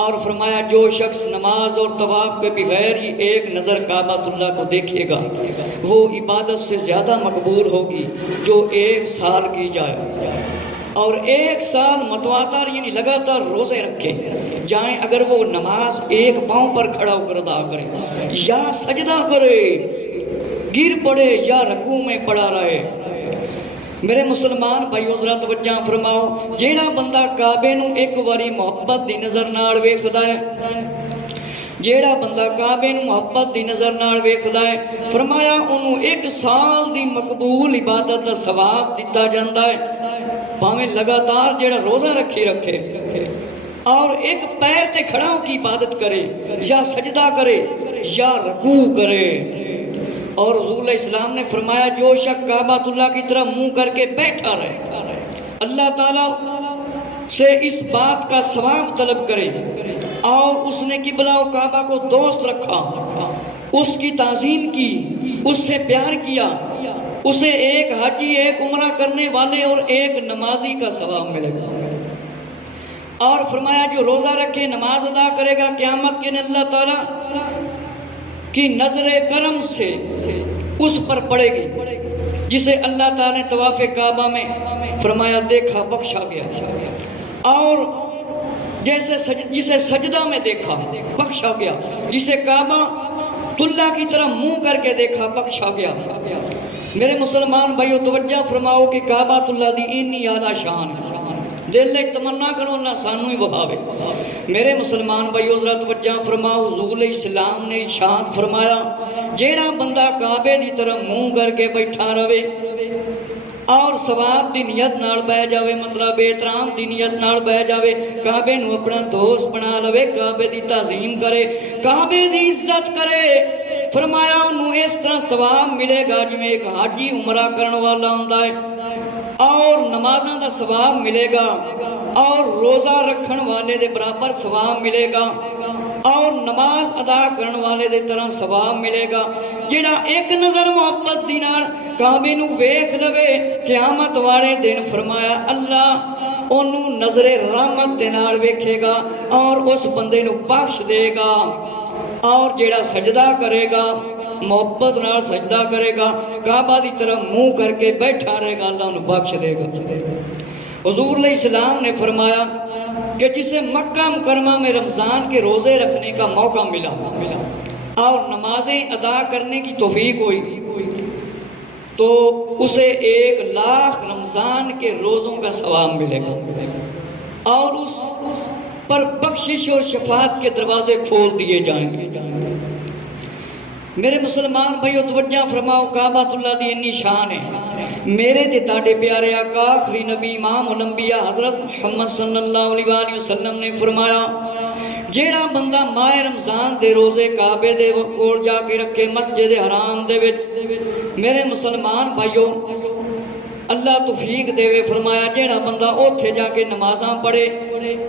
اور فرمایا جو شخص نماز اور طواف کے بغیر ہی ایک نظر کعبۃ اللہ کو دیکھے گا وہ عبادت سے زیادہ مقبول ہوگی جو 1 سال کی جائے، اور 1 سال متواتر یعنی لگاتار روزے رکھے جائیں، اگر وہ نماز 1 پاؤں پر کھڑا ہو کر ادا کرے یا سجدہ کرے، گر پڑے یا رکوع میں پڑا رہے۔ میرے مسلمان بھائیو ذرا توجہ فرماؤ، جیڑا بندہ کعبے نو ایک واری محبت دی نظر نال ویکھدا ہے، جیڑا بندہ کعبے نو محبت دی نظر نال ویکھدا ہے، فرمایا انہوں 1 سال دی مقبول عبادت دا ثواب دتا جاندا ہے، پاویں لگاتار جیڑا روزہ رکھے اور 1 پیر تے کھڑا ہو کی عبادت کرے یا سجدہ کرے یا رکوع کرے۔ اور حضور علیہ السلام نے فرمایا جو شخص کعبۃ اللہ کی طرف منہ کر کے بیٹھا رہے، اللہ تعالیٰ سے اس بات کا ثواب طلب کرے، اور اس نے قبلہ و کعبہ کو دوست رکھا، اس کی تعظیم کی، اس سے پیار کیا، اسے 1 حاجی 1 عمرہ کرنے والے اور 1 نمازی کا ثواب ملے گا۔ اور فرمایا جو روزہ رکھے نماز ادا کرے گا قیامت کے دن اللہ تعالیٰ کی نظر کرم سے اس پر پڑے گی، جسے اللہ تعالیٰ نے طواف کعبہ میں فرمایا دیکھا بخشا گیا، اور جسے سجدہ میں دیکھا بخشا گیا، جسے کعبہ اللہ کی طرح منہ کر کے دیکھا بخشا گیا۔ میرے مسلمان بھائیو توجہ فرماؤ کہ کعبۃ اللہ دی اتنی اعلیٰ شان ہے، دل ایک تمنا کرو نہ سانو ہی بخاوے۔ میرے مسلمان بھائیو ذرا توجہ فرماؤ، حضور علیہ السلام نے ارشاد فرمایا جیڑا بندہ کعبے دی طرف منہ کر کے بیٹھا رہے اور ثواب دی نیت نال بہ جاوے، مطلب احترام دی نیت نال بہ جاوے، کعبے نو اپنا دوست بنا لوے، کعبے دی تعظیم کرے، کعبے دی عزت کرے، فرمایا انہوں اس طرح ثواب ملے گا جویں 1 حاجی عمرہ کرن والا ہوندا ہے، اور نمازاں دا ثواب ملے گا، اور روزہ رکھن والے دے برابر ثواب ملے گا، اور نماز ادا کرن والے دے طرح ثواب ملے گا۔ جڑا 1 نظر محبت دی نال کعبے نو ویکھ لوے قیامت والے دن فرمایا اللہ انہوں نظر رحمت دے نال ویکھے گا اور اس بندے نو بخش دے گا، اور جڑا سجدہ کرے گا محبت نال سجدہ کرے گا، کعبہ دی طرف منہ کر کے بیٹھا رہے گا، اللہ انہوں بخش دے گا۔ حضور علیہ السلام نے فرمایا کہ جسے مکہ مکرمہ میں رمضان کے روزے رکھنے کا موقع ملا اور نمازیں ادا کرنے کی توفیق ہوئی تو اسے 1,00,000 رمضان کے روزوں کا ثواب ملے گا، اور اس پر بخشش اور شفاعت کے دروازے کھول دیے جائیں گے۔ میرے مسلمان بھائیو توجہ فرماؤ، کعبۃ اللہ دی انی شان ہے، میرے تے تاڑے پیارے آقا آخری نبی امام الانبیاء حضرت محمد صلی اللہ علیہ وآلہ وسلم نے فرمایا جیڑا بندہ ماہ رمضان دے روزے کعبے دے کول جا کے رکھے مسجد حرام دے وچ، میرے مسلمان بھائیو اللہ توفیق دے، فرمایا جیڑا بندہ اوتھے جا کے نمازاں پڑھے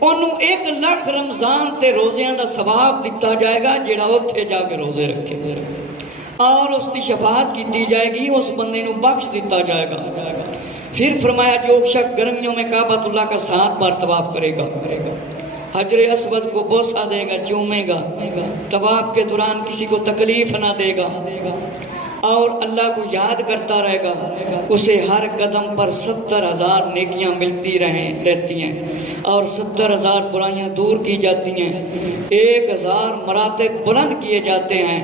انہوں 1,00,000 رمضان تے روزیاں دا ثواب دتا جائے گا جیڑا اوتھے جا کے روزے رکھے، اور اس کی شفاعت کی جائے گی، اس بندے نو بخش دیتا جائے گا۔ پھر فرمایا جو شخص گرمیوں میں کعبۃ اللہ کا 7 بار طواف کرے گا، حجر اسود کو بوسہ دے گا، چومے گا، طواف کے دوران کسی کو تکلیف نہ دے گا اور اللہ کو یاد کرتا رہے گا، اسے ہر قدم پر 70,000 نیکیاں ملتی رہتی ہیں اور 70,000 برائیاں دور کی جاتی ہیں، 1,000 مراتب بلند کیے جاتے ہیں۔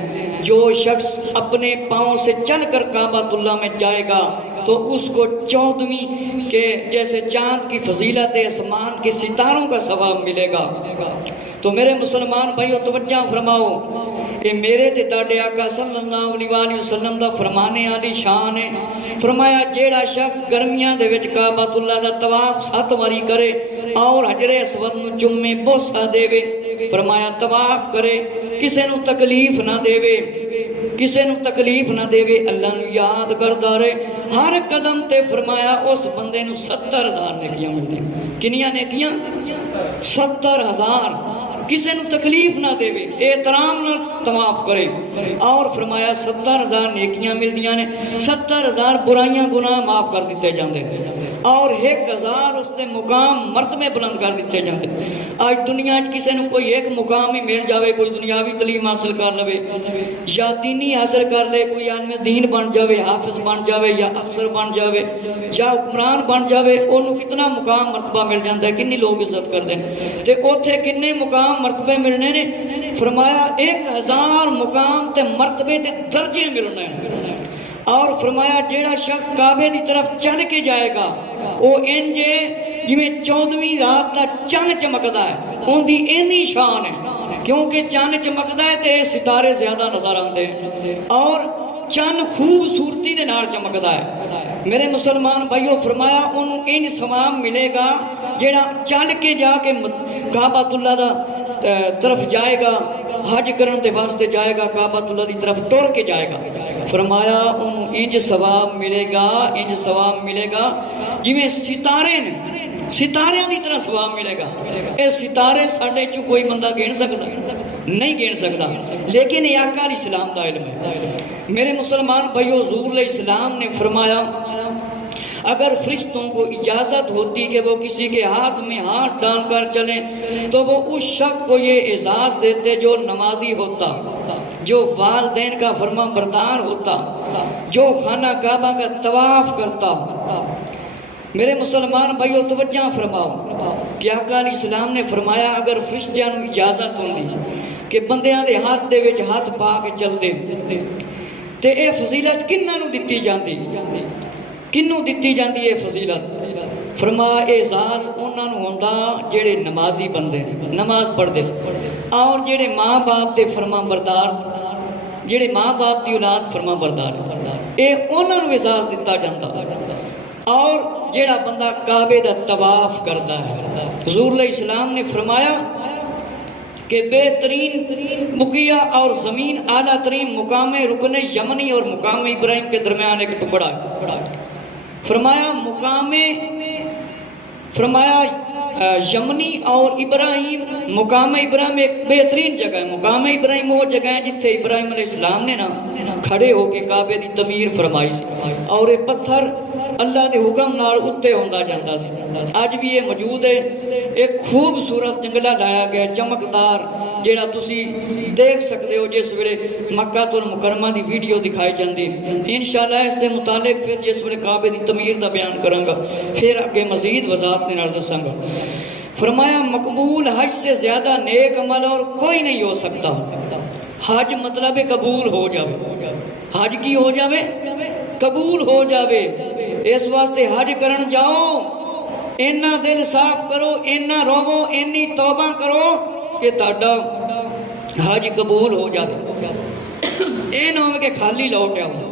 جو شخص اپنے پاؤں سے چل کر کعبۃ اللہ میں جائے گا تو اس کو 14ویں کے جیسے چاند کی فضیلت آسمان کے ستاروں کا ثواب ملے گا۔ تو میرے مسلمان بھائیو توجہ فرماؤ، کہ میرے تے تاڑے آقا صلی اللہ علیہ وآلہ وسلم دا فرمانے والی شان ہے، فرمایا جیڑا شخص گرمیاں دے وچ کعبۃ اللہ دا طواف 7 واری کرے اور حجر اسود نو چومے بوسہ دے وے، فرمایا طواف کرے کسے نو تکلیف نہ دے وے، کسے نو تکلیف نہ دے وے، اللہ نو یاد کردا رہے ہر قدم تے، فرمایا اس بندے نو 70,000 نیکیاں ملدی۔ کنیاں نیکیاں؟ 70,000۔ کسے نو تکلیف نہ دے وے، احترام نہ طواف کرے، اور فرمایا 70,000 نیکیاں مل دیاں نے، 70,000 برائیاں گناہ معاف کر دیتے جاندے، اور 1,000 اس دے مقام مرتبے بلند کر دیتے جاندے۔ آج دنیا کسے نو کوئی ایک مقام ہی مل جاوے، کوئی دنیاوی تعلیم حاصل کر لے یا دینی حاصل کر لے، کوئی عالم دین بن جاوے، حافظ بن جاوے یا افسر بن جاوے یا حکمران بن جاوے، انہوں کتنا مقام مرتبہ مل جاندہ ہے، کنی لوگ عزت کر دیں، تے اوتھے کنے مقام مرتبے ملنے نے، فرمایا 1,000 مقام تے مرتبے تے درجے ملنے ہیں، اور فرمایا جیڑا شخص کعبے دی طرف چل کے جائے گا وہ انجے جویں 14ویں رات دا چن چمکدا ہے، ان دی اینی شان ہے، کیونکہ چن چمکدا ہے تے ستارے زیادہ نظر آندے ہیں اور چن خوبصورتی دے نال چمکدا ہے۔ میرے مسلمان بھائیو فرمایا انہوں انج ثواب ملے گا جیڑا چل کے جا کے کعبۃ اللہ دا طرف جائے گا، حج کرن دے واسطے جائے گا، کعبۃ اللہ دی طرف ٹر کے جائے گا، فرمایا انہوں انج ثواب ملے گا، انج ثواب ملے گا جویں ستارے نے، ستاریاں دی طرح ثواب ملے گا۔ اے ستارے ساڈے چوں کوئی بندہ گن سکتا نہیں، گن سکتا، لیکن یہ آقا علیہ السلام دا علم ہے۔ میرے مسلمان بھائیو حضور علیہ السلام نے فرمایا اگر فرشتوں کو اجازت ہوتی کہ وہ کسی کے ہاتھ میں ہاتھ ڈال کر چلیں تو وہ اس شخص کو یہ اعزاز دیتے جو نمازی ہوتا، جو والدین کا فرما بردار ہوتا، جو خانہ کعبہ کا طواف کرتا۔ میرے مسلمان بھائیو توجہ فرماؤ کہ آقا علیہ السلام نے فرمایا اگر فرشتیاں نوں اجازت ہوندی کہ بندیاں دے ہاتھ دے وچ ہاتھ پا کے چل دے تے اے فضیلت کنہاں نوں دتی جاندی، کنوں دتی جاندی ہے فضیلت؟ فرمایا اعزاز انہاں نوں ہوندا جڑے نمازی بندے نماز پڑھ دے، اور جڑے ماں باپ دے فرما بردار، جڑے ماں باپ دی اولاد فرما بردار، اے انہاں نوں اعزاز دتا جاندا، اور جڑا بندہ کعبے دا طواف کرتا ہے۔ حضور علیہ السلام نے فرمایا کہ بہترین بقیہ اور زمین اعلیٰ ترین مقام رکن یمنی اور مقام ابراہیم کے درمیان ایک ٹکڑا ہے، فرمایا یمنی اور ابراہیم، مقام ابراہیم ایک بہترین جگہ ہے، مقام ابراہیم وہ جگہ ہے جتھے ابراہیم علیہ السلام نے نا کھڑے ہو کے کعبے دی تعمیر فرمائی سی، اور یہ پتھر اللہ دے حکم نال اتے ہوندا جاندا سی۔ آج بھی یہ موجود ہے، ایک خوبصورت جنگلہ لایا گیا چمکدار، جیڑا تسی دیکھ سکتے ہو جس ویلے مکہ المکرمہ دی ویڈیو دکھائی جاندی۔ انشاءاللہ اس دے متعلق پھر جس ویلے کعبے دی تعمیر دا بیان کراں گا، پھر اگے مزید وضاحت دے نال دساں گا۔ فرمایا مقبول حج سے زیادہ نیک عمل اور کوئی نہیں ہو سکتا۔ حج مطلب قبول ہو جاوے، حج کی ہو جاوے؟ قبول ہو جاوے۔ اس واسطے حج کرن جاؤ، اینا دل صاف کرو، اینا روو، اینی توبہ کرو کہ تہاڈا حج قبول ہو جاوے۔ یہ نہ ہو کہ خالی لوٹیا ہو۔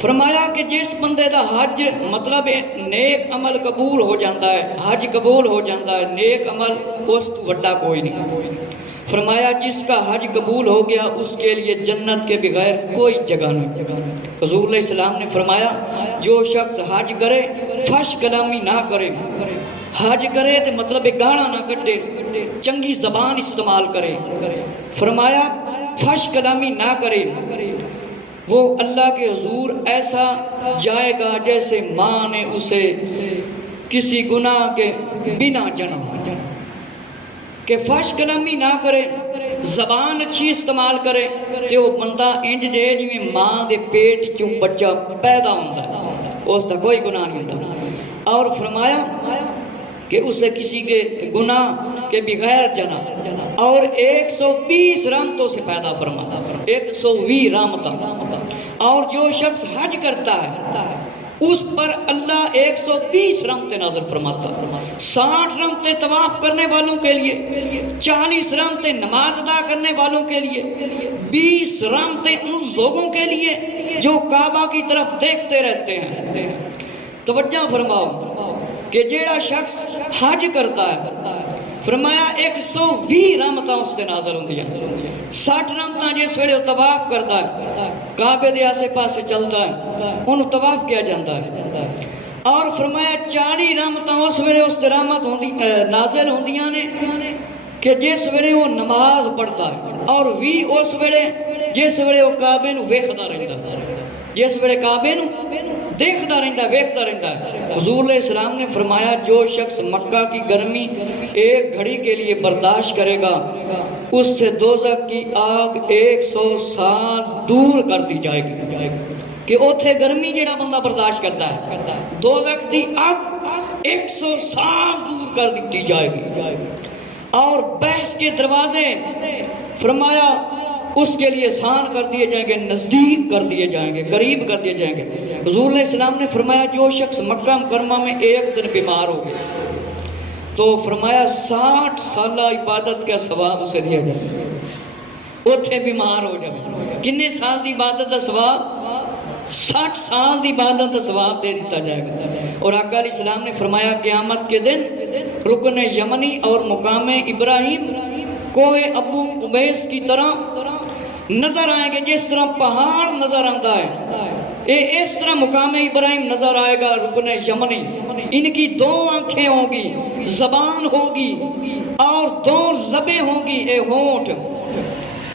فرمایا کہ جس بندے دا حج مطلب نیک عمل قبول ہو جاتا ہے، حج قبول ہو جاتا ہے، نیک عمل اس تو وڈا کوئی نہیں۔ فرمایا جس کا حج قبول ہو گیا اس کے لیے جنت کے بغیر کوئی جگہ نہیں۔ حضور علیہ السلام نے فرمایا جو شخص حج کرے فحش کلامی نہ کرے، حج کرے تو مطلب گانا نہ کٹے، چنگی زبان استعمال کرے، فرمایا فحش کلامی نہ کرے، وہ اللہ کے حضور ایسا جائے گا جیسے ماں نے اسے کسی گناہ کے بنا جنا۔ کہ فحش کلامی نہ کرے، زبان اچھی استعمال کرے، کہ وہ بندہ انج دے جی ماں دے پیٹ چوں بچہ پیدا ہوتا ہے، اس کا کوئی گناہ نہیں ہوتا۔ اور فرمایا کہ اسے کسی کے گناہ کے بغیر جنا، اور 120 رحمتوں سے پیدا فرماتا، 120 رحمتوں۔ اور جو شخص حج کرتا ہے اس پر اللہ 120 رحمتیں نازل فرماتا، 60 رحمتیں طواف کرنے والوں کے لیے، 40 رحمتیں نماز ادا کرنے والوں کے لیے، 20 رحمتیں ان لوگوں کے لیے جو کعبہ کی طرف دیکھتے رہتے ہیں۔ توجہ فرماؤ کہ جیڑا شخص حج کرتا ہے فرمایا 120 رحمتاں اس سے نازل ہوں دیا، 60 رحمتاں جس ویلے طواف کرتا ہے، کعبے دے آسے پاسے چلتا ہے، انہوں طواف کیا جاتا ہے۔ اور فرمایا 40 رحمتاں اس ویلے اس رحمت نازل ہوں دیا نے کہ جس ویلے وہ نماز پڑھتا ہے، اور بھی اس ویلے جس ویلے وہ کعبے نو ویکھدا رہندا ہے، جس ویلے کعبے نو دیکھتا رہتا ہے، ویکھتا رہتا ہے۔ حضور علیہ السلام نے فرمایا جو شخص مکہ کی گرمی ایک گھڑی کے لیے برداشت کرے گا اس سے دوزخ کی آگ 100 سال دور کر دی جائے گی۔ کہ اوتھے گرمی جیڑا بندہ برداشت کرتا ہے، دوزخ دی آگ 100 سال دور کر دی جائے گی۔ اور بحث کے دروازے فرمایا اس کے لیے آسان کر دیے جائیں گے، نزدیک کر دیے جائیں گے، قریب کر دیے جائیں گے۔ حضور علیہ السلام نے فرمایا جو شخص مکہ مکرمہ میں ایک دن بیمار ہو گیا تو فرمایا 60 سالہ عبادت کا ثواب اسے دیا جائے، اتھے بیمار ہو جائے، کتنے سال دی عبادت کا ثواب؟ 60 سال دی عبادت کا ثواب دے دیتا جائے گا۔ اور آقا علیہ السلام نے فرمایا قیامت کے دن رکن یمنی اور مقام ابراہیم کوہ ابو قبیس کی طرح نظر آئیں گے، جس طرح پہاڑ نظر آتا ہے، اس طرح مقام ابراہیم نظر آئے گا، رکن یمنی۔ ان کی 2 آنکھیں ہوں گی، زبان ہوگی اور 2 لبیں ہوں گی، اے ہونٹ۔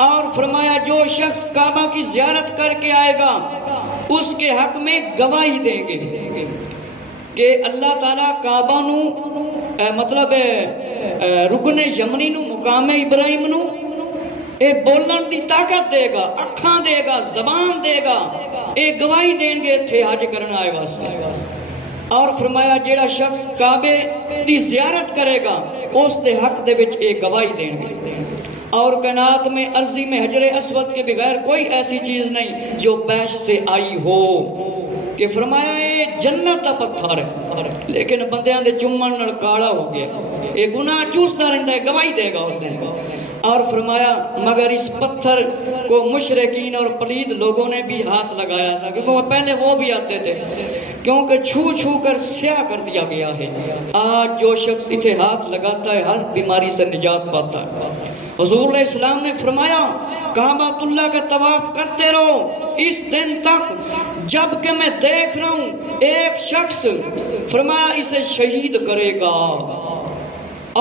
اور فرمایا جو شخص کعبہ کی زیارت کر کے آئے گا اس کے حق میں گواہی دیں گے کہ اللہ تعالیٰ کعبہ نو مطلب رکن یمنی نو مقام ابراہیم نو اے بولن دی طاقت دے گا، اکھاں دے گا، زبان دے گا، اے گواہی دیں گے تھے حج کرنا آئے واسطے۔ اور فرمایا جیڑا شخص کعبے دی زیارت کرے گا اس دے حق دے وچ اے گواہی دیں گے۔ اور کائنات میں ارضی میں حجر اسود کے بغیر کوئی ایسی چیز نہیں جو بیش سے آئی ہو، کہ فرمایا یہ جنت دا پتھر ہے لیکن بندیاں دے چمن نال کالا ہو گیا، یہ گناہ چوستا رہتا ہے، گواہی دے گا اس دن۔ اور فرمایا مگر اس پتھر کو مشرکین اور پلید لوگوں نے بھی ہاتھ لگایا تھا، کیونکہ پہلے وہ بھی آتے تھے، کیونکہ چھو چھو کر سیاہ کر دیا گیا ہے۔ آج جو شخص اتھے ہاتھ لگاتا ہے ہر بیماری سے نجات پاتا ہے۔ حضور علیہ السلام نے فرمایا کعبۃ اللہ کا طواف کرتے رہو اس دن تک جب کہ میں دیکھ رہا ہوں ایک شخص فرمایا اسے شہید کرے گا،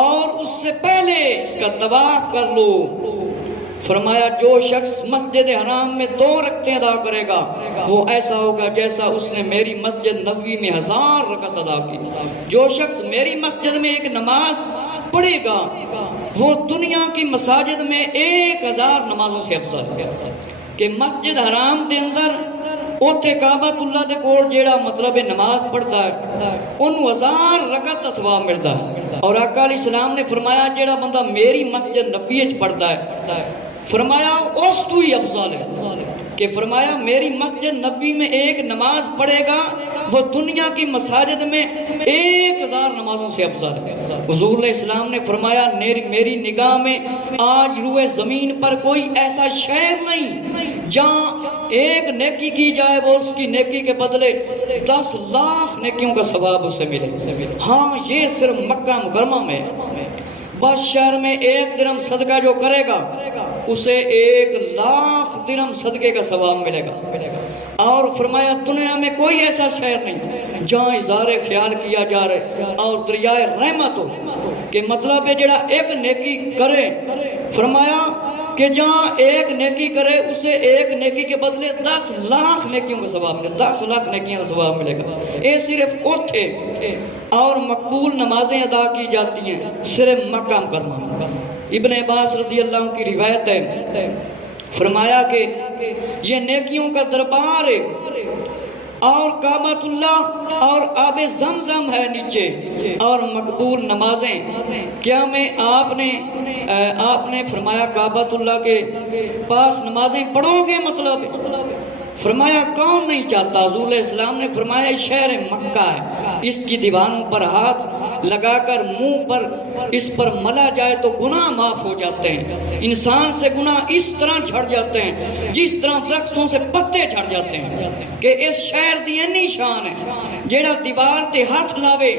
اور اس سے پہلے اس کا طواف کر لو۔ فرمایا جو شخص مسجد حرام میں 2 رکعتیں ادا کرے گا وہ ایسا ہوگا جیسا اس نے میری مسجد نبوی میں 1000 رکعت ادا کی۔ جو شخص میری مسجد میں ایک نماز پڑھے گا وہ دنیا کی مساجد میں 1000 نمازوں سے افضل ہے۔ کہ مسجد حرام دے اندر اوتھے کعبۃ اللہ دے کول جیڑا مطلب نماز پڑھتا ہے انہوں 1000 رکعت دا ثواب ملتا ہے۔ اور آقا علیہ السلام نے فرمایا جیڑا بندہ میری مسجد نبی وچ پڑھتا ہے فرمایا اس تو ہی افضل ہے۔ کہ فرمایا میری مسجد نبوی میں ایک نماز پڑھے گا وہ دنیا کی مساجد میں 1000 نمازوں سے افضل ہے۔ حضور علیہ السلام نے فرمایا میری نگاہ میں آج روئے زمین پر کوئی ایسا شہر نہیں جہاں ایک نیکی کی جائے وہ اس کی نیکی کے بدلے 10 لاکھ نیکیوں کا ثواب اسے ملے۔ ہاں یہ صرف مکہ مکرمہ میں ہے۔ بس شہر میں 1 درہم صدقہ جو کرے گا اسے 1 لاکھ درہم صدقے کا ثواب ملے گا۔ اور فرمایا دنیا میں کوئی ایسا شہر نہیں جہاں اظہار خیال کیا جا رہے اور دریائے رحمت ہو، کہ مطلب ہے جڑا ایک نیکی کرے، فرمایا کہ جہاں ایک نیکی کرے اسے ایک نیکی کے بدلے 10 لاکھ نیکیوں کا ثواب ملے، 10 لاکھ نیکیوں کا ثواب ملے گا۔ یہ صرف اوتھے اور مقبول نمازیں ادا کی جاتی ہیں صرف مکہ مکرمہ۔ ابن عباس رضی اللہ عنہ کی روایت ہے، فرمایا کہ یہ نیکیوں کا دربار ہے اور کعبۃ اللہ اور آب زمزم ہے نیچے اور مقبول نمازیں۔ کیا میں آپ نے فرمایا کعبۃ اللہ کے پاس نمازیں پڑھو گے؟ مطلب فرمایا کون نہیں چاہتا؟ حضور علیہ السلام نے فرمایا شہر مکہ ہے، اس کی دیواروں پر ہاتھ لگا کر منہ پر اس پر ملا جائے تو گناہ معاف ہو جاتے ہیں۔ انسان سے گناہ اس طرح جھڑ جاتے ہیں جس طرح درختوں سے پتے جھڑ جاتے ہیں، کہ اس شہر دی اتنی شان ہے جیڑا دیوار تے ہاتھ لاوے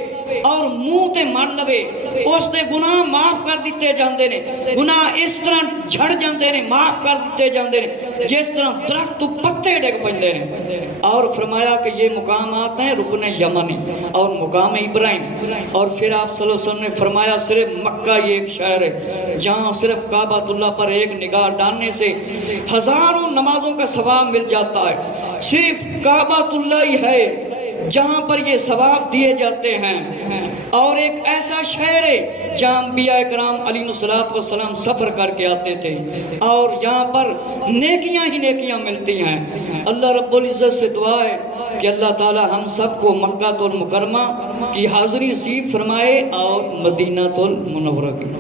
اور منہ تے مر لوے اس دے گناہ معاف کر دیتے جاندے نے۔ گناہ اس طرح جھڑ جاندے نے، معاف کر دیتے جاندے نے جس طرح درخت تو پتے ڈگ پندے نے۔ اور فرمایا کہ یہ مقامات ہیں رکن یمنی اور مقام ابراہیم۔ اور پھر آپ صلی اللہ علیہ وسلم نے فرمایا صرف مکہ یہ ایک شہر ہے جہاں صرف کعبۃ اللہ پر ایک نگاہ ڈالنے سے ہزاروں نمازوں کا ثواب مل جاتا ہے۔ صرف کعبۃ اللہ ہی ہے جہاں پر یہ ثواب دیے جاتے ہیں۔ اور ایک ایسا شہر ہے جہاں انبیاء کرام علیہ السلام سفر کر کے آتے تھے اور یہاں پر نیکیاں ہی نیکیاں ملتی ہیں۔ اللہ رب العزت سے دعا ہے کہ اللہ تعالی ہم سب کو مکہ المکرمہ کی حاضری نصیب فرمائے اور مدینہ المنورہ کی۔